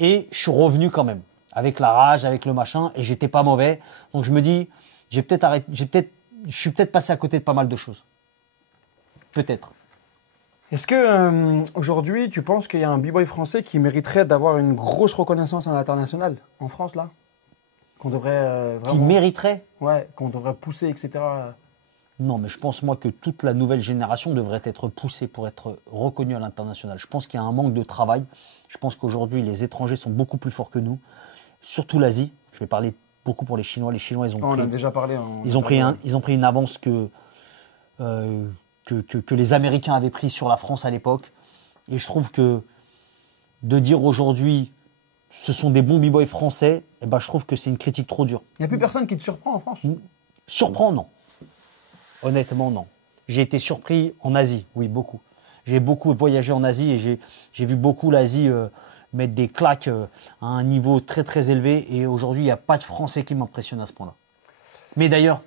Et je suis revenu quand même, avec la rage, avec le machin, et j'étais pas mauvais. Donc je me dis, je suis peut-être passé à côté de pas mal de choses. Peut-être. Est-ce que aujourd'hui, tu penses qu'il y a un b-boy français qui mériterait d'avoir une grosse reconnaissance à l'international, en France, là? Qu'on devrait Qui vraiment. mériterait? Ouais, qu'on devrait pousser, etc. Non, mais je pense moi que toute la nouvelle génération devrait être poussée pour être reconnue à l'international. Je pense qu'il y a un manque de travail. Je pense qu'aujourd'hui, les étrangers sont beaucoup plus forts que nous, surtout l'Asie. Je vais parler beaucoup pour les Chinois. Les Chinois, ils ont On pris, a déjà parlé. ils ont pris une avance que les Américains avaient pris sur la France à l'époque. Et je trouve que de dire aujourd'hui, ce sont des bons b-boys français, eh ben, je trouve que c'est une critique trop dure. Il n'y a plus personne qui te surprend en France. Surprend, non. Honnêtement, non. J'ai été surpris en Asie, oui, beaucoup. J'ai beaucoup voyagé en Asie et j'ai vu beaucoup l'Asie mettre des claques à un niveau très très élevé. Et aujourd'hui, il n'y a pas de Français qui m'impressionne à ce point-là. Mais d'ailleurs,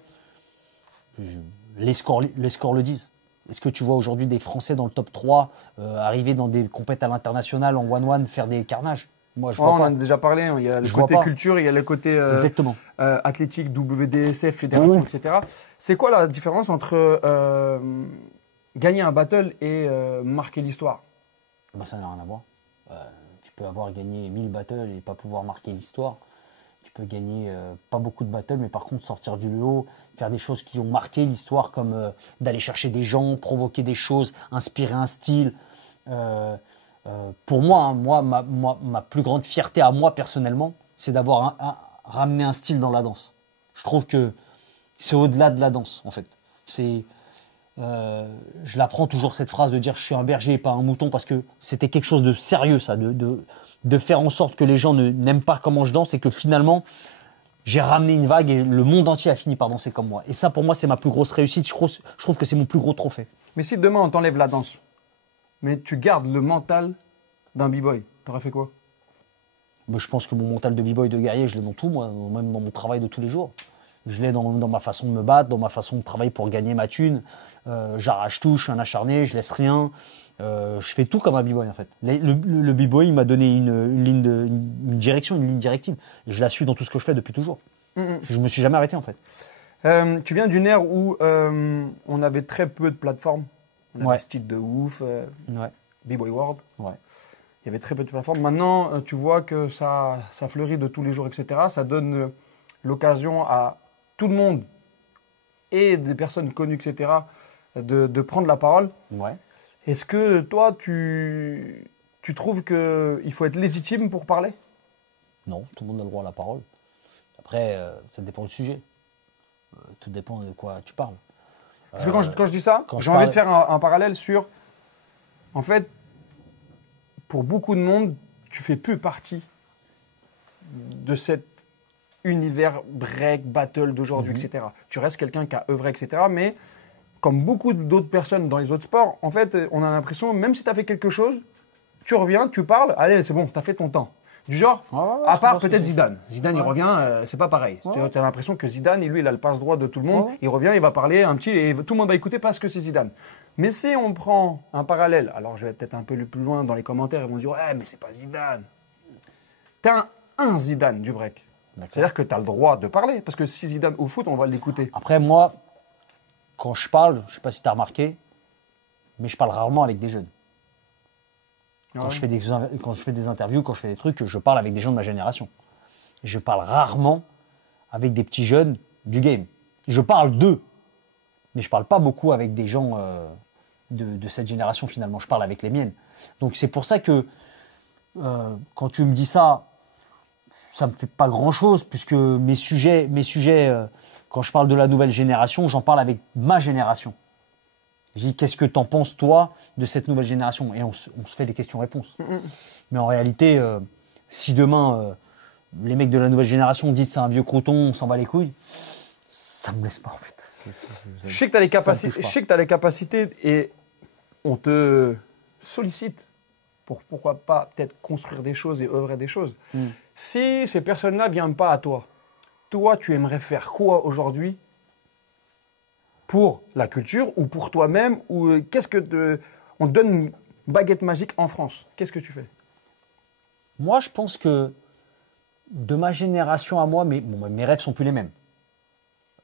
les scores le disent. Est-ce que tu vois aujourd'hui des Français dans le top 3 arriver dans des compétitions à l'international en 1-1 faire des carnages? Moi, je vois On en pas. a déjà parlé. Il y a le Je côté vois pas. culture, il y a le côté Exactement. athlétique, WDSF, fédération, etc. C'est quoi la différence entre gagner un battle et marquer l'histoire? Ben, ça n'a rien à voir. Tu peux avoir gagné 1000 battles et pas pouvoir marquer l'histoire. Tu peux gagner pas beaucoup de battles, mais par contre sortir du lot, faire des choses qui ont marqué l'histoire, comme d'aller chercher des gens, provoquer des choses, inspirer un style. Pour moi, ma plus grande fierté à moi personnellement, c'est d'avoir ramené un style dans la danse. Je trouve que c'est au-delà de la danse, en fait. Je l'apprends toujours cette phrase de dire je suis un berger et pas un mouton, parce que c'était quelque chose de sérieux, ça, de faire en sorte que les gens n'aiment pas comment je danse et que finalement j'ai ramené une vague et le monde entier a fini par danser comme moi. Et ça, pour moi, c'est ma plus grosse réussite. Je trouve que c'est mon plus gros trophée. Mais si demain on t'enlève la danse, mais tu gardes le mental d'un b-boy, t'aurais fait quoi? Mais je pense que mon mental de b-boy, de guerrier, je l'ai dans tout, moi, même dans mon travail de tous les jours. Je l'ai dans ma façon de me battre, dans ma façon de travailler pour gagner ma thune. J'arrache tout, je suis un acharné, je laisse rien. Je fais tout comme un b-boy en fait. Le b-boy, il m'a donné une direction, une ligne directive. Et je la suis dans tout ce que je fais depuis toujours. Je me suis jamais arrêté en fait. Tu viens d'une ère où on avait très peu de plateformes. On avait Style de ouf, B-Boy World. Ouais. Il y avait très peu de plateformes. Maintenant, tu vois que ça fleurit de tous les jours, etc. Ça donne l'occasion à tout le monde et des personnes connues, etc., de prendre la parole. Ouais. Est-ce que toi, tu trouves qu'il faut être légitime pour parler? Non, tout le monde a le droit à la parole. Après, ça dépend du sujet. Tout dépend de quoi tu parles. Parce que quand je dis ça, j'ai envie de faire un parallèle sur... En fait, pour beaucoup de monde, tu fais plus partie de cet univers break, battle d'aujourd'hui, etc. Tu restes quelqu'un qui a œuvré, etc. Mais comme beaucoup d'autres personnes dans les autres sports, en fait, on a l'impression, même si tu as fait quelque chose, tu reviens, tu parles, allez, c'est bon, tu as fait ton temps. Du genre, à part peut-être Zidane. Zidane, il revient, c'est pas pareil. Tu as l'impression que Zidane, lui, il a le passe-droit de tout le monde. Il revient, il va parler un petit, et tout le monde va écouter parce que c'est Zidane. Mais si on prend un parallèle, alors je vais peut-être un peu plus loin dans les commentaires, ils vont dire, ouais, mais c'est pas Zidane. T'as un Zidane du break. C'est-à-dire que tu as le droit de parler, parce que si Zidane au foot, on va l'écouter. Après, moi, quand je parle, je sais pas si tu as remarqué, mais je parle rarement avec des jeunes. Quand je fais des interviews, quand je fais des trucs, je parle avec des gens de ma génération. Je parle rarement avec des petits jeunes du game. Je parle d'eux, mais je parle pas beaucoup avec des gens de cette génération finalement. Je parle avec les miennes. Donc c'est pour ça que quand tu me dis ça, ça me fait pas grand-chose, puisque mes sujets, quand je parle de la nouvelle génération, j'en parle avec ma génération. Je dis, qu'est-ce que t'en penses, toi, de cette nouvelle génération? Et on se fait des questions-réponses. Mais en réalité, si demain, les mecs de la nouvelle génération disent c'est un vieux crouton, on s'en bat les couilles, ça me laisse pas, en fait. Je sais que tu as les capacités et on te sollicite pour, pourquoi pas, peut-être construire des choses et œuvrer des choses. Si ces personnes-là ne viennent pas à toi, tu aimerais faire quoi aujourd'hui pour la culture ou pour toi-même, ou on te donne une baguette magique en France, qu'est-ce que tu fais? Moi, je pense que de ma génération à moi, mes rêves sont plus les mêmes.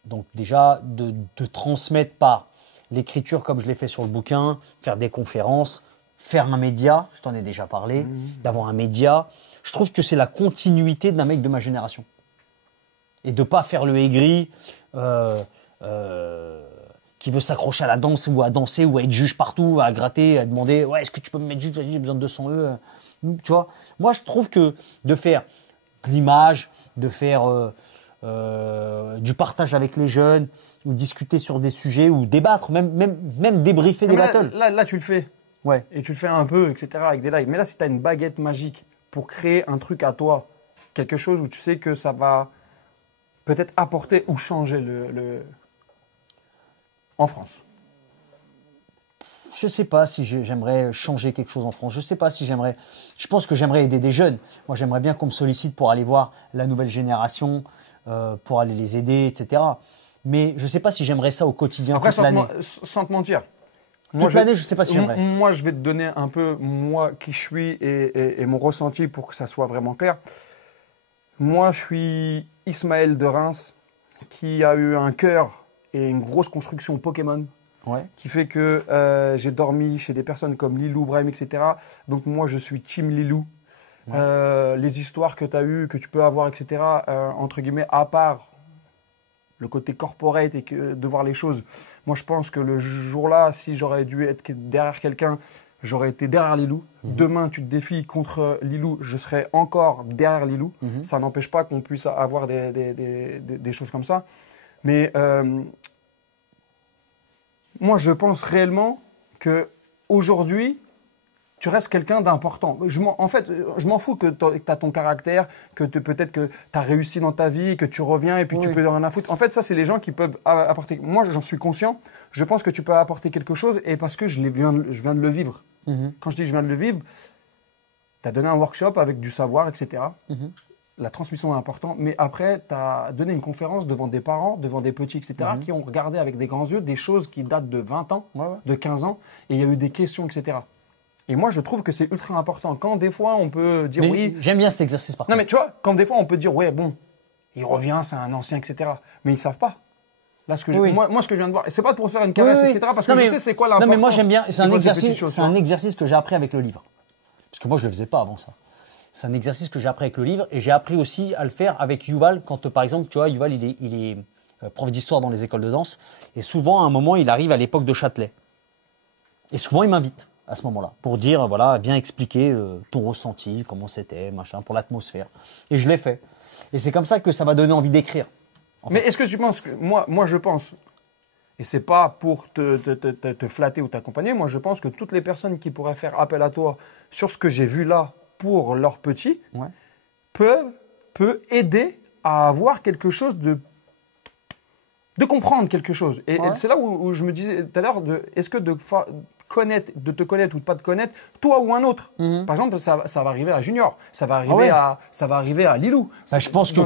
Donc déjà, de transmettre par l'écriture comme je l'ai fait sur le bouquin, faire des conférences, faire un média, je t'en ai déjà parlé, d'avoir un média. Je trouve que c'est la continuité d'un mec de ma génération. Et de pas faire le aigri qui veut s'accrocher à la danse ou à danser ou à être juge partout, à gratter, à demander ouais, est-ce que tu peux me mettre juge, j'ai besoin de 200 €. Tu vois, moi je trouve que de faire de l'image, de faire du partage avec les jeunes, ou discuter sur des sujets, ou débattre, même débriefer des battles. Là, tu le fais. Ouais. Et tu le fais un peu, etc., avec des lives. Mais là, si tu as une baguette magique pour créer un truc à toi, quelque chose où tu sais que ça va peut-être apporter ou changer en France. Je sais pas si j'aimerais changer quelque chose en France. Je sais pas si j'aimerais. Je pense que j'aimerais aider des jeunes. Moi, j'aimerais bien qu'on me sollicite pour aller voir la nouvelle génération, pour aller les aider, etc. Mais je sais pas si j'aimerais ça au quotidien toute l'année. Sans te mentir. Toute l'année, je sais pas si j'aimerais. Moi, je vais te donner un peu moi qui je suis et mon ressenti pour que ça soit vraiment clair. Moi, je suis Ismaël de Reims, qui a eu un cœur et une grosse construction Pokémon. Ouais. Qui fait que j'ai dormi chez des personnes comme Lilou, Brahim, etc. Donc moi, je suis Team Lilou. les histoires que tu as eues, que tu peux avoir, etc., entre guillemets, à part le côté corporate et de voir les choses, moi je pense que le jour-là, si j'aurais dû être derrière quelqu'un, j'aurais été derrière Lilou. Demain, tu te défies contre Lilou, je serai encore derrière Lilou. Ça n'empêche pas qu'on puisse avoir des choses comme ça. Mais moi, je pense réellement qu'aujourd'hui, tu restes quelqu'un d'important. En fait, je m'en fous que tu as ton caractère, que peut-être que tu as réussi dans ta vie, que tu reviens et puis tu peux rien à foutre. En fait, ça, c'est les gens qui peuvent apporter. Moi, j'en suis conscient. Je pense que tu peux apporter quelque chose et parce que je viens de le vivre. Quand je dis je viens de le vivre, tu as donné un workshop avec du savoir, etc. La transmission est importante. Mais après, tu as donné une conférence devant des parents, devant des petits, etc., qui ont regardé avec des grands yeux des choses qui datent de 20 ans, de 15 ans, et il y a eu des questions, etc. Et moi, je trouve que c'est ultra important. Quand des fois, on peut dire oui. J'aime bien cet exercice par contre. Non, mais tu vois, quand des fois, on peut dire ouais, bon, il revient, c'est un ancien, etc. Mais ils ne savent pas. Là, ce que moi, ce que je viens de voir, et c'est pas pour faire une caresse, etc., parce que je sais c'est quoi l'importance. Non, mais moi, j'aime bien. C'est un exercice que j'ai appris avec le livre. Parce que moi, je le faisais pas avant ça. C'est un exercice que j'ai appris avec le livre et j'ai appris aussi à le faire avec Yuval quand, par exemple, tu vois, Yuval, il est prof d'histoire dans les écoles de danse et souvent, à un moment, il arrive à l'époque de Châtelet. Et souvent, il m'invite à ce moment-là pour dire, voilà, viens expliquer ton ressenti, comment c'était, machin, pour l'atmosphère. Et je l'ai fait. Et c'est comme ça que ça m'a donné envie d'écrire. Mais est-ce que tu penses que, moi je pense, et c'est pas pour te flatter ou t'accompagner, moi je pense que toutes les personnes qui pourraient faire appel à toi sur ce que j'ai vu là, pour leurs petits, peut aider à avoir quelque chose de comprendre quelque chose. Et c'est là où je me disais tout à l'heure, est-ce que de te connaître ou de pas te connaître, toi ou un autre. Par exemple, ça va arriver à Junior, ça va arriver à Lilou. Bah, je pense que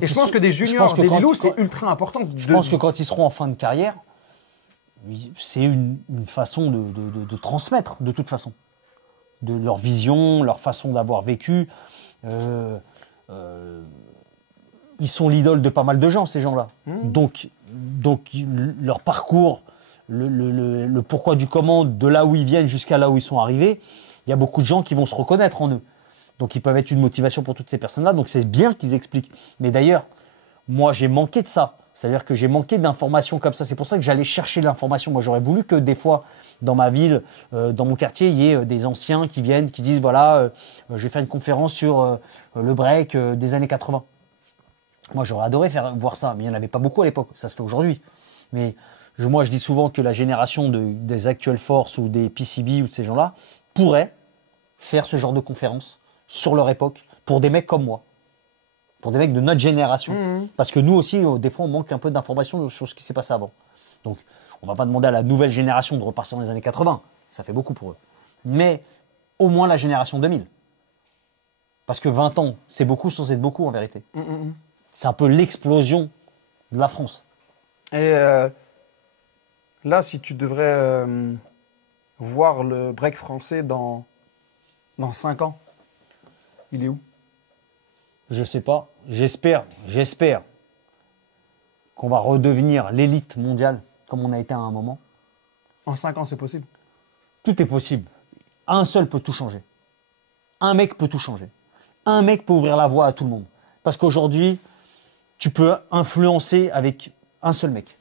et je pense que des Juniors, des Lilou, c'est ultra important. Je pense que quand ils seront en fin de carrière, c'est une façon de transmettre de toute façon. De leur vision, leur façon d'avoir vécu. Ils sont l'idole de pas mal de gens, ces gens-là. Donc, leur parcours, le pourquoi du comment, de là où ils viennent jusqu'à là où ils sont arrivés, il y a beaucoup de gens qui vont se reconnaître en eux. Donc, ils peuvent être une motivation pour toutes ces personnes-là. Donc, c'est bien qu'ils expliquent. Mais d'ailleurs, moi, j'ai manqué de ça. C'est-à-dire que j'ai manqué d'informations comme ça. C'est pour ça que j'allais chercher l'information. Moi, j'aurais voulu que des fois, dans ma ville, dans mon quartier, il y ait des anciens qui viennent, qui disent, voilà, je vais faire une conférence sur le break des années 80. Moi, j'aurais adoré voir ça, mais il n'y en avait pas beaucoup à l'époque. Ça se fait aujourd'hui. Mais moi, je dis souvent que la génération des actuelles forces ou des PCB ou de ces gens-là pourrait faire ce genre de conférence sur leur époque pour des mecs comme moi. Pour des mecs de notre génération. Parce que nous aussi, des fois, on manque un peu d'informations sur ce qui s'est passé avant. Donc, on ne va pas demander à la nouvelle génération de repartir dans les années 80. Ça fait beaucoup pour eux. Mais au moins la génération 2000. Parce que 20 ans, c'est beaucoup sans être beaucoup en vérité. C'est un peu l'explosion de la France. Et là, si tu devrais voir le break français dans 5 ans, il est où ? Je sais pas. J'espère qu'on va redevenir l'élite mondiale comme on a été à un moment. En 5 ans, c'est possible. Tout est possible. Un seul peut tout changer. Un mec peut tout changer. Un mec peut ouvrir la voie à tout le monde. Parce qu'aujourd'hui, tu peux influencer avec un seul mec.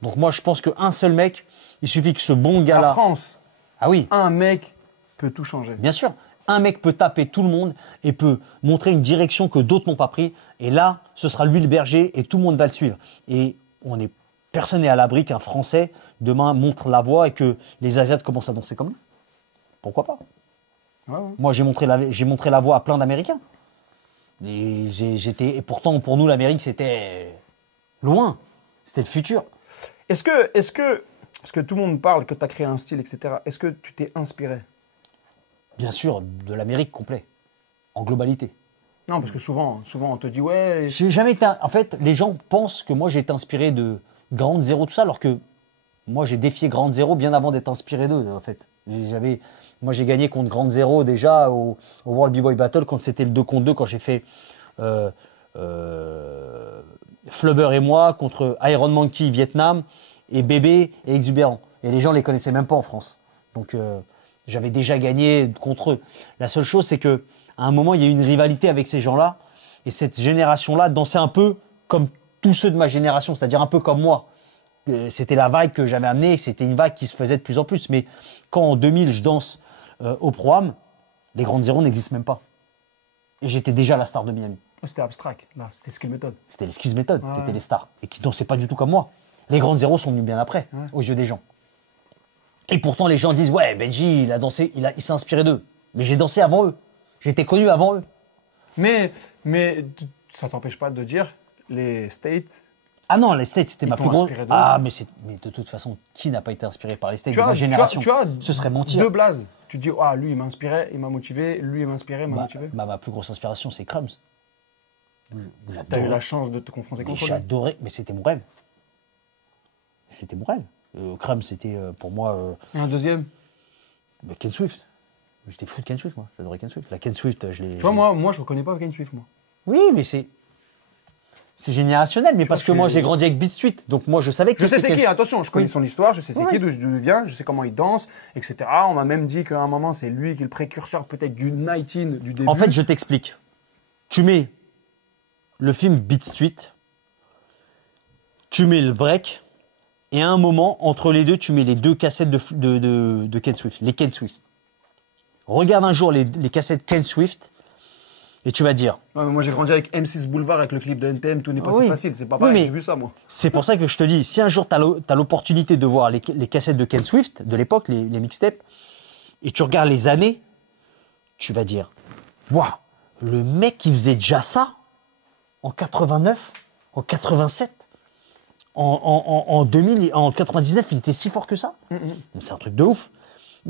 Donc moi, je pense qu'un seul mec, il suffit que ce bon gars-là... La France. Ah oui. Un mec peut tout changer. Bien sûr. Un mec peut taper tout le monde et peut montrer une direction que d'autres n'ont pas pris. Et là, ce sera lui le berger et tout le monde va le suivre. Et personne n'est à l'abri qu'un Français, demain, montre la voie et que les Asiates commencent à danser comme lui. Pourquoi pas ? Moi, j'ai montré la voie à plein d'Américains. Et pourtant, pour nous, l'Amérique, c'était loin. C'était le futur. Est-ce que, parce que tout le monde parle que tu as créé un style, etc., est-ce que tu t'es inspiré ? Bien sûr, de l'Amérique complet, en globalité. Non, parce que souvent on te dit ouais. J'ai jamais été. En fait, les gens pensent que moi j'ai été inspiré de Ground Zero, tout ça, alors que moi j'ai défié Ground Zero bien avant d'être inspiré d'eux. En fait, moi j'ai gagné contre Ground Zero déjà au World B-Boy Battle quand c'était le 2 contre 2, quand j'ai fait Flubber et moi contre Iron Monkey Vietnam et Bébé et Exubérant. Et les gens les connaissaient même pas en France. Donc J'avais déjà gagné contre eux. La seule chose, c'est que à un moment, il y a eu une rivalité avec ces gens-là. Et cette génération-là dansait un peu comme tous ceux de ma génération, c'est-à-dire un peu comme moi. C'était la vague que j'avais amenée, c'était une vague qui se faisait de plus en plus. Mais quand en 2000, je danse au Pro-Am, les grandes zéros n'existent même pas. Et j'étais déjà la star de Miami. C'était abstract, là, c'était Skill Method. C'était les Skills Method qui étaient les stars et qui dansaient pas du tout comme moi. Les grandes zéros sont venus bien après, aux yeux des gens. Et pourtant, les gens disent, ouais, Benji, il a dansé, il s'est inspiré d'eux. Mais j'ai dansé avant eux. J'étais connu avant eux. Mais ça t'empêche pas de dire, les States... Ah non, les States, c'était ma plus grosse... Ah, mais de toute façon, qui n'a pas été inspiré par les States de ma génération? Ce serait mentir. Deux blazes. Tu dis, ah, lui, il m'a inspiré, il m'a motivé, lui, il m'a inspiré, il m'a motivé. Ma plus grosse inspiration, c'est Crumbs. T'as eu la chance de te confronter contre lui. J'adorais, mais c'était mon rêve. C'était mon rêve. Crumbs, c'était pour moi... Et un deuxième? Ken Swift. J'étais fou de Ken Swift, moi. J'adorais Ken Swift. La Ken Swift, je l'ai... Tu vois, moi, je ne reconnais pas Ken Swift, moi. Oui, mais c'est générationnel, mais parce que moi, j'ai grandi avec Beat Street. Donc moi, je savais que... Je sais c'est qui, attention, je connais son histoire, je sais c'est qui, d'où il vient, je sais comment il danse, etc. On m'a même dit qu'à un moment, c'est lui qui est le précurseur peut-être du 19 du début. En fait, je t'explique. Tu mets le film Beat Street, tu mets le break, et à un moment, entre les deux, tu mets les deux cassettes de Ken Swift, les Ken Swift. Regarde un jour les cassettes Ken Swift, et tu vas dire... Ouais, moi, j'ai grandi avec M6 Boulevard, avec le clip de NTM, tout n'est pas si facile, c'est pas pareil, j'ai vu ça, moi. C'est pour ça que je te dis, si un jour, tu as l'opportunité de voir les cassettes de Ken Swift, de l'époque, les mixtapes, et tu regardes les années, tu vas dire, waouh, le mec qui faisait déjà ça, en 89, en 87, en 2000, en 99, il était si fort que ça. C'est un truc de ouf.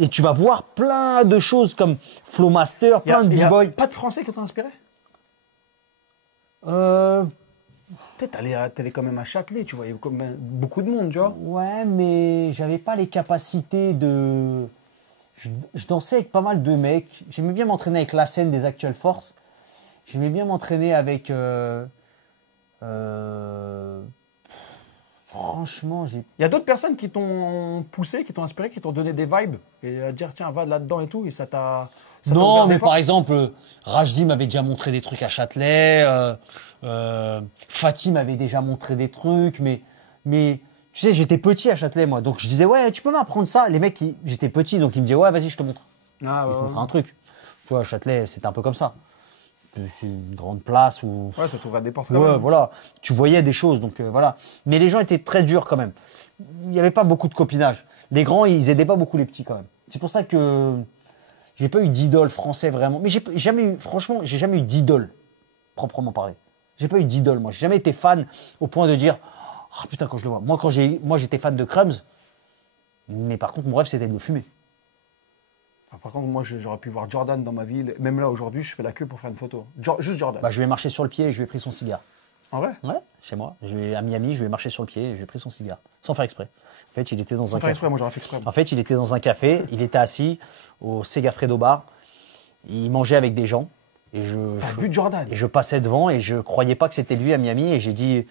Et tu vas voir plein de choses comme Flowmaster, plein de b-boy. Pas de Français qui t'ont inspiré? Peut-être t'allais quand même à Châtelet, tu voyais beaucoup de monde, tu vois. Ouais, mais j'avais pas les capacités de... Je dansais avec pas mal de mecs. J'aimais bien m'entraîner avec la scène des Actual Force. J'aimais bien m'entraîner avec... Franchement, il y a d'autres personnes qui t'ont poussé, qui t'ont inspiré, qui t'ont donné des vibes et à dire tiens va là-dedans et tout et ça t'a... Non, mais par exemple, Rajdi m'avait déjà montré des trucs à Châtelet, Fatih m'avait déjà montré des trucs, mais tu sais, j'étais petit à Châtelet moi, donc je disais ouais tu peux m'apprendre ça. Les mecs, j'étais petit donc ils me disaient ouais vas-y je te montre. Ah, je te montre un truc. Tu vois, à Châtelet c'était un peu comme ça. C'est une grande place où... Ouais, ça t'ouvre des portes quand même. Voilà. Tu voyais des choses, donc voilà. Mais les gens étaient très durs quand même. Il n'y avait pas beaucoup de copinage. Les grands, ils aidaient pas beaucoup les petits quand même. C'est pour ça que j'ai pas eu d'idole français vraiment. Mais j'ai jamais eu d'idole, proprement parlé. J'ai pas eu d'idole, moi. J'ai jamais été fan au point de dire, oh putain, quand je le vois. Moi, j'étais fan de Crumbs. Mais par contre, mon rêve, c'était de le fumer. Par contre, moi, j'aurais pu voir Jordan dans ma ville. Même là, aujourd'hui, je fais la queue pour faire une photo. Juste Jordan. Bah, je lui ai marché sur le pied et je lui ai pris son cigare. En vrai? Ouais, chez moi. À Miami, je lui ai marché sur le pied et je lui ai pris son cigare. Sans faire exprès. En fait, il était dans un café. Exprès, moi, j'aurais fait exprès. En fait, il était dans un café. Il était assis au Segafredo Bar. Il mangeait avec des gens. T'as vu Jordan? Et je passais devant et je croyais pas que c'était lui à Miami. Et j'ai dit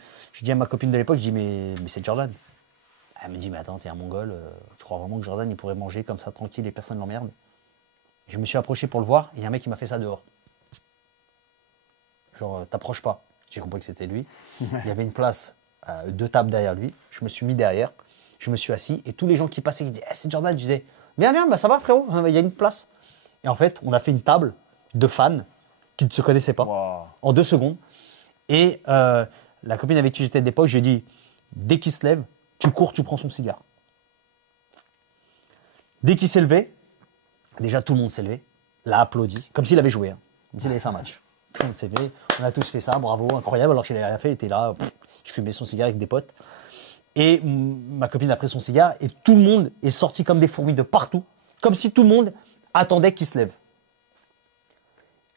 à ma copine de l'époque, je dis, mais c'est Jordan. Elle me dit, mais attends, t'es un mongol. Tu crois vraiment que Jordan, il pourrait manger comme ça tranquille et personne ne l'emmerde? Je me suis approché pour le voir et il y a un mec qui m'a fait ça dehors. Genre, t'approches pas. J'ai compris que c'était lui. Il y avait une place, 2 tables derrière lui. Je me suis mis derrière. Je me suis assis et tous les gens qui passaient, qui disaient c'est Jordan. Je disais viens, bah ça va frérot, il y a une place. Et en fait, on a fait une table de fans qui ne se connaissaient pas en 2 secondes. Et la copine avec qui j'étais de l'époque, je lui ai dit dès qu'il se lève, tu cours, tu prends son cigare. Dès qu'il s'est levé, déjà, tout le monde s'est levé, l'a applaudi, comme s'il avait joué, comme s'il avait fait un match. Tout le monde s'est levé, on a tous fait ça, bravo, incroyable, alors qu'il n'avait rien fait, il était là, je fumais son cigare avec des potes. Et ma copine a pris son cigare et tout le monde est sorti comme des fourmis de partout, comme si tout le monde attendait qu'il se lève.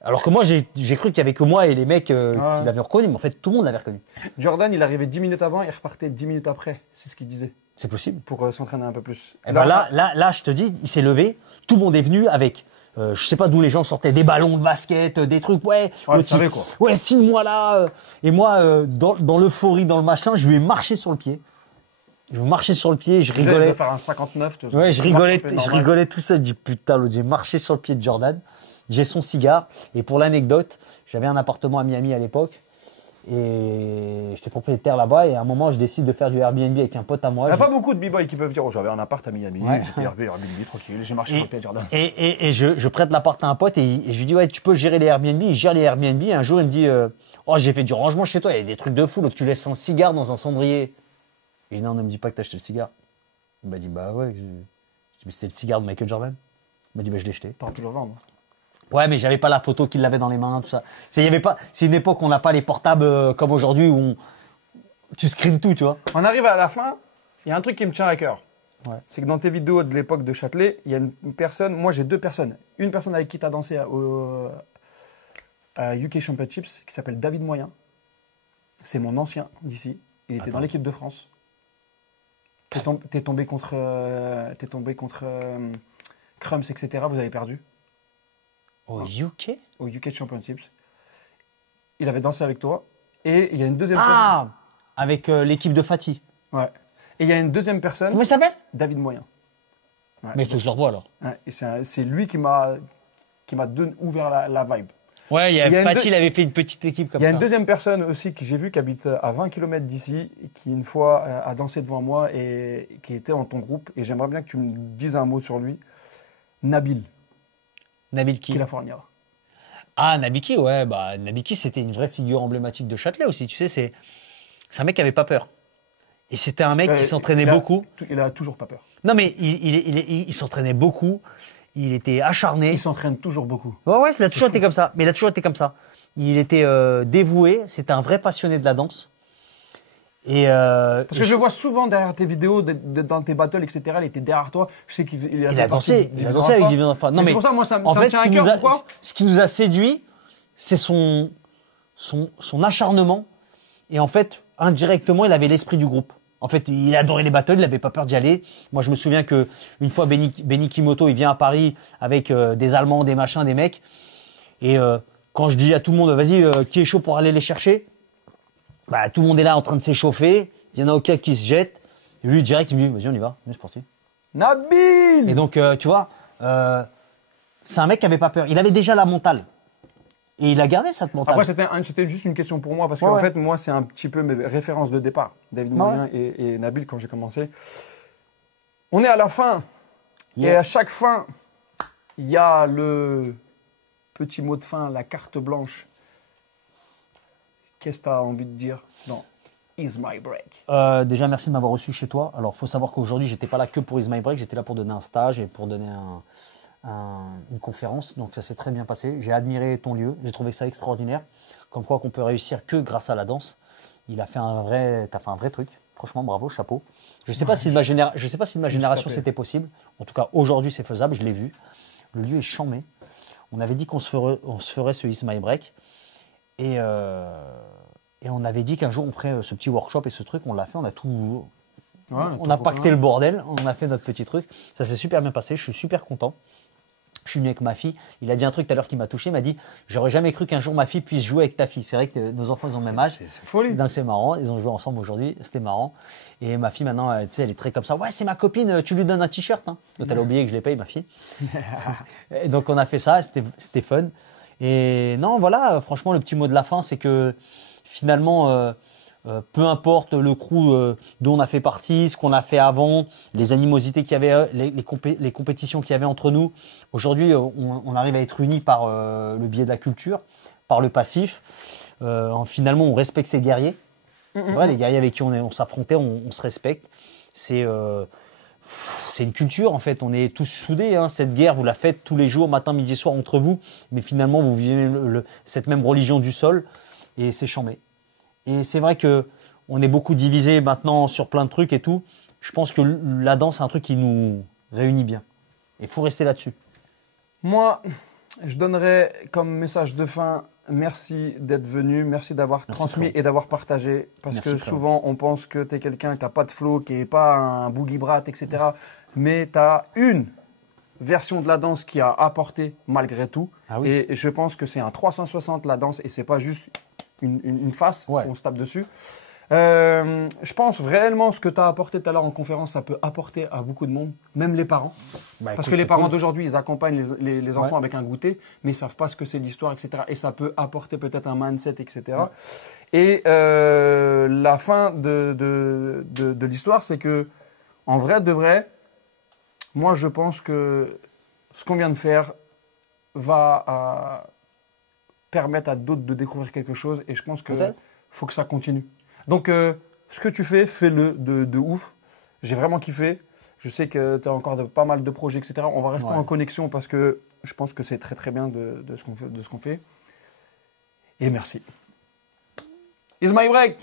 Alors que moi, j'ai cru qu'il n'y avait que moi et les mecs qui l'avaient reconnu, mais en fait, tout le monde l'avait reconnu. Jordan, il arrivait 10 minutes avant et il repartait 10 minutes après, c'est ce qu'il disait. C'est possible. Pour s'entraîner un peu plus. Et ben là, je te dis, il s'est levé, tout le monde est venu avec, je sais pas d'où les gens sortaient, des ballons de basket, des trucs, tu savais quoi. Ouais, signe-moi là. Et moi, dans l'euphorie, dans le machin, je lui ai marché sur le pied. Je marchais sur le pied, je Je vais rigolais. faire un 59. Ouais, je rigolais tout ça. Je dis putain, l'autre, j'ai marché sur le pied de Jordan. J'ai son cigare. Et pour l'anecdote, j'avais un appartement à Miami à l'époque. Et j'étais propriétaire là-bas. Et à un moment, je décide de faire du Airbnb avec un pote à moi. Il n'y a pas beaucoup de b-boys qui peuvent dire, oh, j'avais un appart à Miami, Ouais. j'étais Airbnb, tranquille, j'ai marché sur le pied de Jordan. Et je prête l'appart à un pote et je lui dis, ouais, tu peux gérer les Airbnb. Il gère les Airbnb. Et un jour, il me dit, oh, j'ai fait du rangement chez toi. Il y a des trucs de fou. Donc, tu laisses un cigare dans un cendrier. Et je dis, non, ne me dis pas que t'as acheté le cigare. Il m'a dit, bah ouais. Je dis, mais c'était le cigare de Michael Jordan. Il m'a dit, bah je l'ai jeté. T'auras pu le vendre. Ouais, mais j'avais pas la photo qu'il avait dans les mains, tout ça. C'est une époque où on n'a pas les portables comme aujourd'hui où tu screens tout, tu vois. On arrive à la fin, il y a un truc qui me tient à cœur. Ouais. C'est que dans tes vidéos de l'époque de Châtelet, il y a une personne, moi j'ai 2 personnes. Une personne avec qui tu as dansé à UK Championships qui s'appelle David Moyen. C'est mon ancien d'ici. Il était dans l'équipe de France. T'es tombé contre Crumbs, etc. Vous avez perdu Au UK au UK Championships. Il avait dansé avec toi. Et il y a une deuxième Ah avec l'équipe de Fatih. personne. Ouais. Et il y a une deuxième personne, Comment il s'appelle David Moyen. Ouais. Mais il faut que je le revoie alors. Ouais, et c'est lui qui m'a ouvert la vibe. Ouais, Il y a une Fatih, deux- il avait fait une petite équipe comme Il y a ça. une deuxième personne aussi que j'ai vue qui habite à 20 km d'ici, et qui une fois a dansé devant moi et qui était dans ton groupe. Et j'aimerais bien que tu me dises un mot sur lui. Nabil, Nabil Ki. California. Ah, Nabiki, ouais. Bah, Nabiki, c'était une vraie figure emblématique de Châtelet aussi. Tu sais, c'est un mec qui avait pas peur. Et c'était un mec qui s'entraînait beaucoup. Il a toujours pas peur. Non, mais il s'entraînait beaucoup. Il était acharné. Il s'entraîne toujours beaucoup. Ouais, il a toujours été comme ça. Mais il a toujours été comme ça. Il était dévoué. C'était un vrai passionné de la danse. Et Parce que je le vois souvent derrière tes vidéos, dans tes battles, etc. Il était derrière toi. Je sais qu'il il a dansé. Il a dansé avec Division Alpha. Non, c'est mais pour ça, moi, ça en me fait, tient à cœur. Pourquoi ce qui nous a séduit, c'est son acharnement. Et en fait, indirectement, il avait l'esprit du groupe. En fait, il adorait les battles, il n'avait pas peur d'y aller. Moi, je me souviens que une fois, Benny Kimoto, il vient à Paris avec des Allemands, des machins, des mecs. Et quand je dis à tout le monde, vas-y, qui est chaud pour aller les chercher, bah, tout le monde est là en train de s'échauffer. Il y en a aucun qui se jette. Et lui, direct, il me dit, vas-y, on y va, c'est parti. Nabil Et donc, tu vois, c'est un mec qui avait pas peur. Il avait déjà la mentale. Et il a gardé cette mentale. Après, c'était juste une question pour moi, parce Ouais, qu'en ouais. fait, moi, c'est un petit peu mes références de départ. David Ouais. Moyen et Nabil, quand j'ai commencé. On est à la fin. Yeah. Et à chaque fin, il y a le petit mot de fin, la carte blanche. Qu'est-ce que tu as envie de dire dans Is My Break? Déjà, merci de m'avoir reçu chez toi. Alors, il faut savoir qu'aujourd'hui, j'étais pas là que pour Is My Break. J'étais là pour donner un stage et pour donner une conférence. Donc, ça s'est très bien passé. J'ai admiré ton lieu. J'ai trouvé ça extraordinaire. Comme quoi qu'on peut réussir que grâce à la danse. T'as fait un vrai truc. Franchement, bravo, chapeau. Je sais pas si de ma génération c'était possible. En tout cas, aujourd'hui, c'est faisable. Je l'ai vu. Le lieu est charmé. On avait dit qu'on se ferait ce Is My Break. Et on avait dit qu'un jour, on ferait ce petit workshop et ce truc. On l'a fait. On a pacté le bordel. On a fait notre petit truc. Ça s'est super bien passé. Je suis super content. Je suis venu avec ma fille. Il a dit un truc tout à l'heure qui m'a touché. Il m'a dit, j'aurais jamais cru qu'un jour ma fille puisse jouer avec ta fille. C'est vrai que nos enfants, ils ont le même âge. C'est folie. Donc c'est marrant. Ils ont joué ensemble aujourd'hui. C'était marrant. Et ma fille, maintenant, tu sais, elle est très comme ça. Ouais, c'est ma copine. Tu lui donnes un t-shirt. Hein. Donc elle a oublié que je les paye, ma fille. Et donc on a fait ça. C'était fun. Et non, voilà. Franchement, le petit mot de la fin, c'est que finalement, peu importe le crew dont on a fait partie, ce qu'on a fait avant, les animosités qu'il y avait, les compétitions qu'il y avait entre nous. Aujourd'hui, on arrive à être unis par le biais de la culture, par le passif. Finalement, on respecte ces guerriers. C'est vrai, les guerriers avec qui on s'affrontait, on se respecte. C'est une culture en fait. On est tous soudés. Hein. Cette guerre, vous la faites tous les jours, matin, midi, soir entre vous. Mais finalement, vous vivez cette même religion du sol et c'est chambé. Et c'est vrai que on est beaucoup divisé maintenant sur plein de trucs et tout. Je pense que la danse, c'est un truc qui nous réunit bien. Il faut rester là-dessus. Moi, je donnerais comme message de fin, merci d'être venu, merci d'avoir transmis frérot. et d'avoir partagé. Parce Merci, que frérot. souvent, on pense que tu es quelqu'un qui n'a pas de flow, qui n'est pas un boogie brat, etc. Mais tu as une version de la danse qui a apporté malgré tout. Ah oui. Et je pense que c'est un 360 la danse et c'est pas juste une face, Ouais. on se tape dessus. Je pense réellement ce que tu as apporté tout à l'heure en conférence, ça peut apporter à beaucoup de monde, même les parents. Parce que les parents d'aujourd'hui, ils accompagnent les enfants avec un goûter, mais ils ne savent pas ce que c'est l'histoire, etc. Et ça peut apporter peut-être un mindset, etc. Et la fin de l'histoire, c'est que, en vrai, de vrai, moi, je pense que ce qu'on vient de faire va permettre à d'autres de découvrir quelque chose. Et je pense qu'il faut que ça continue. Donc, ce que tu fais, fais-le de ouf. J'ai vraiment kiffé. Je sais que tu as encore pas mal de projets, etc. On va rester en connexion parce que je pense que c'est très très bien de ce qu'on fait. Et merci. It's my break.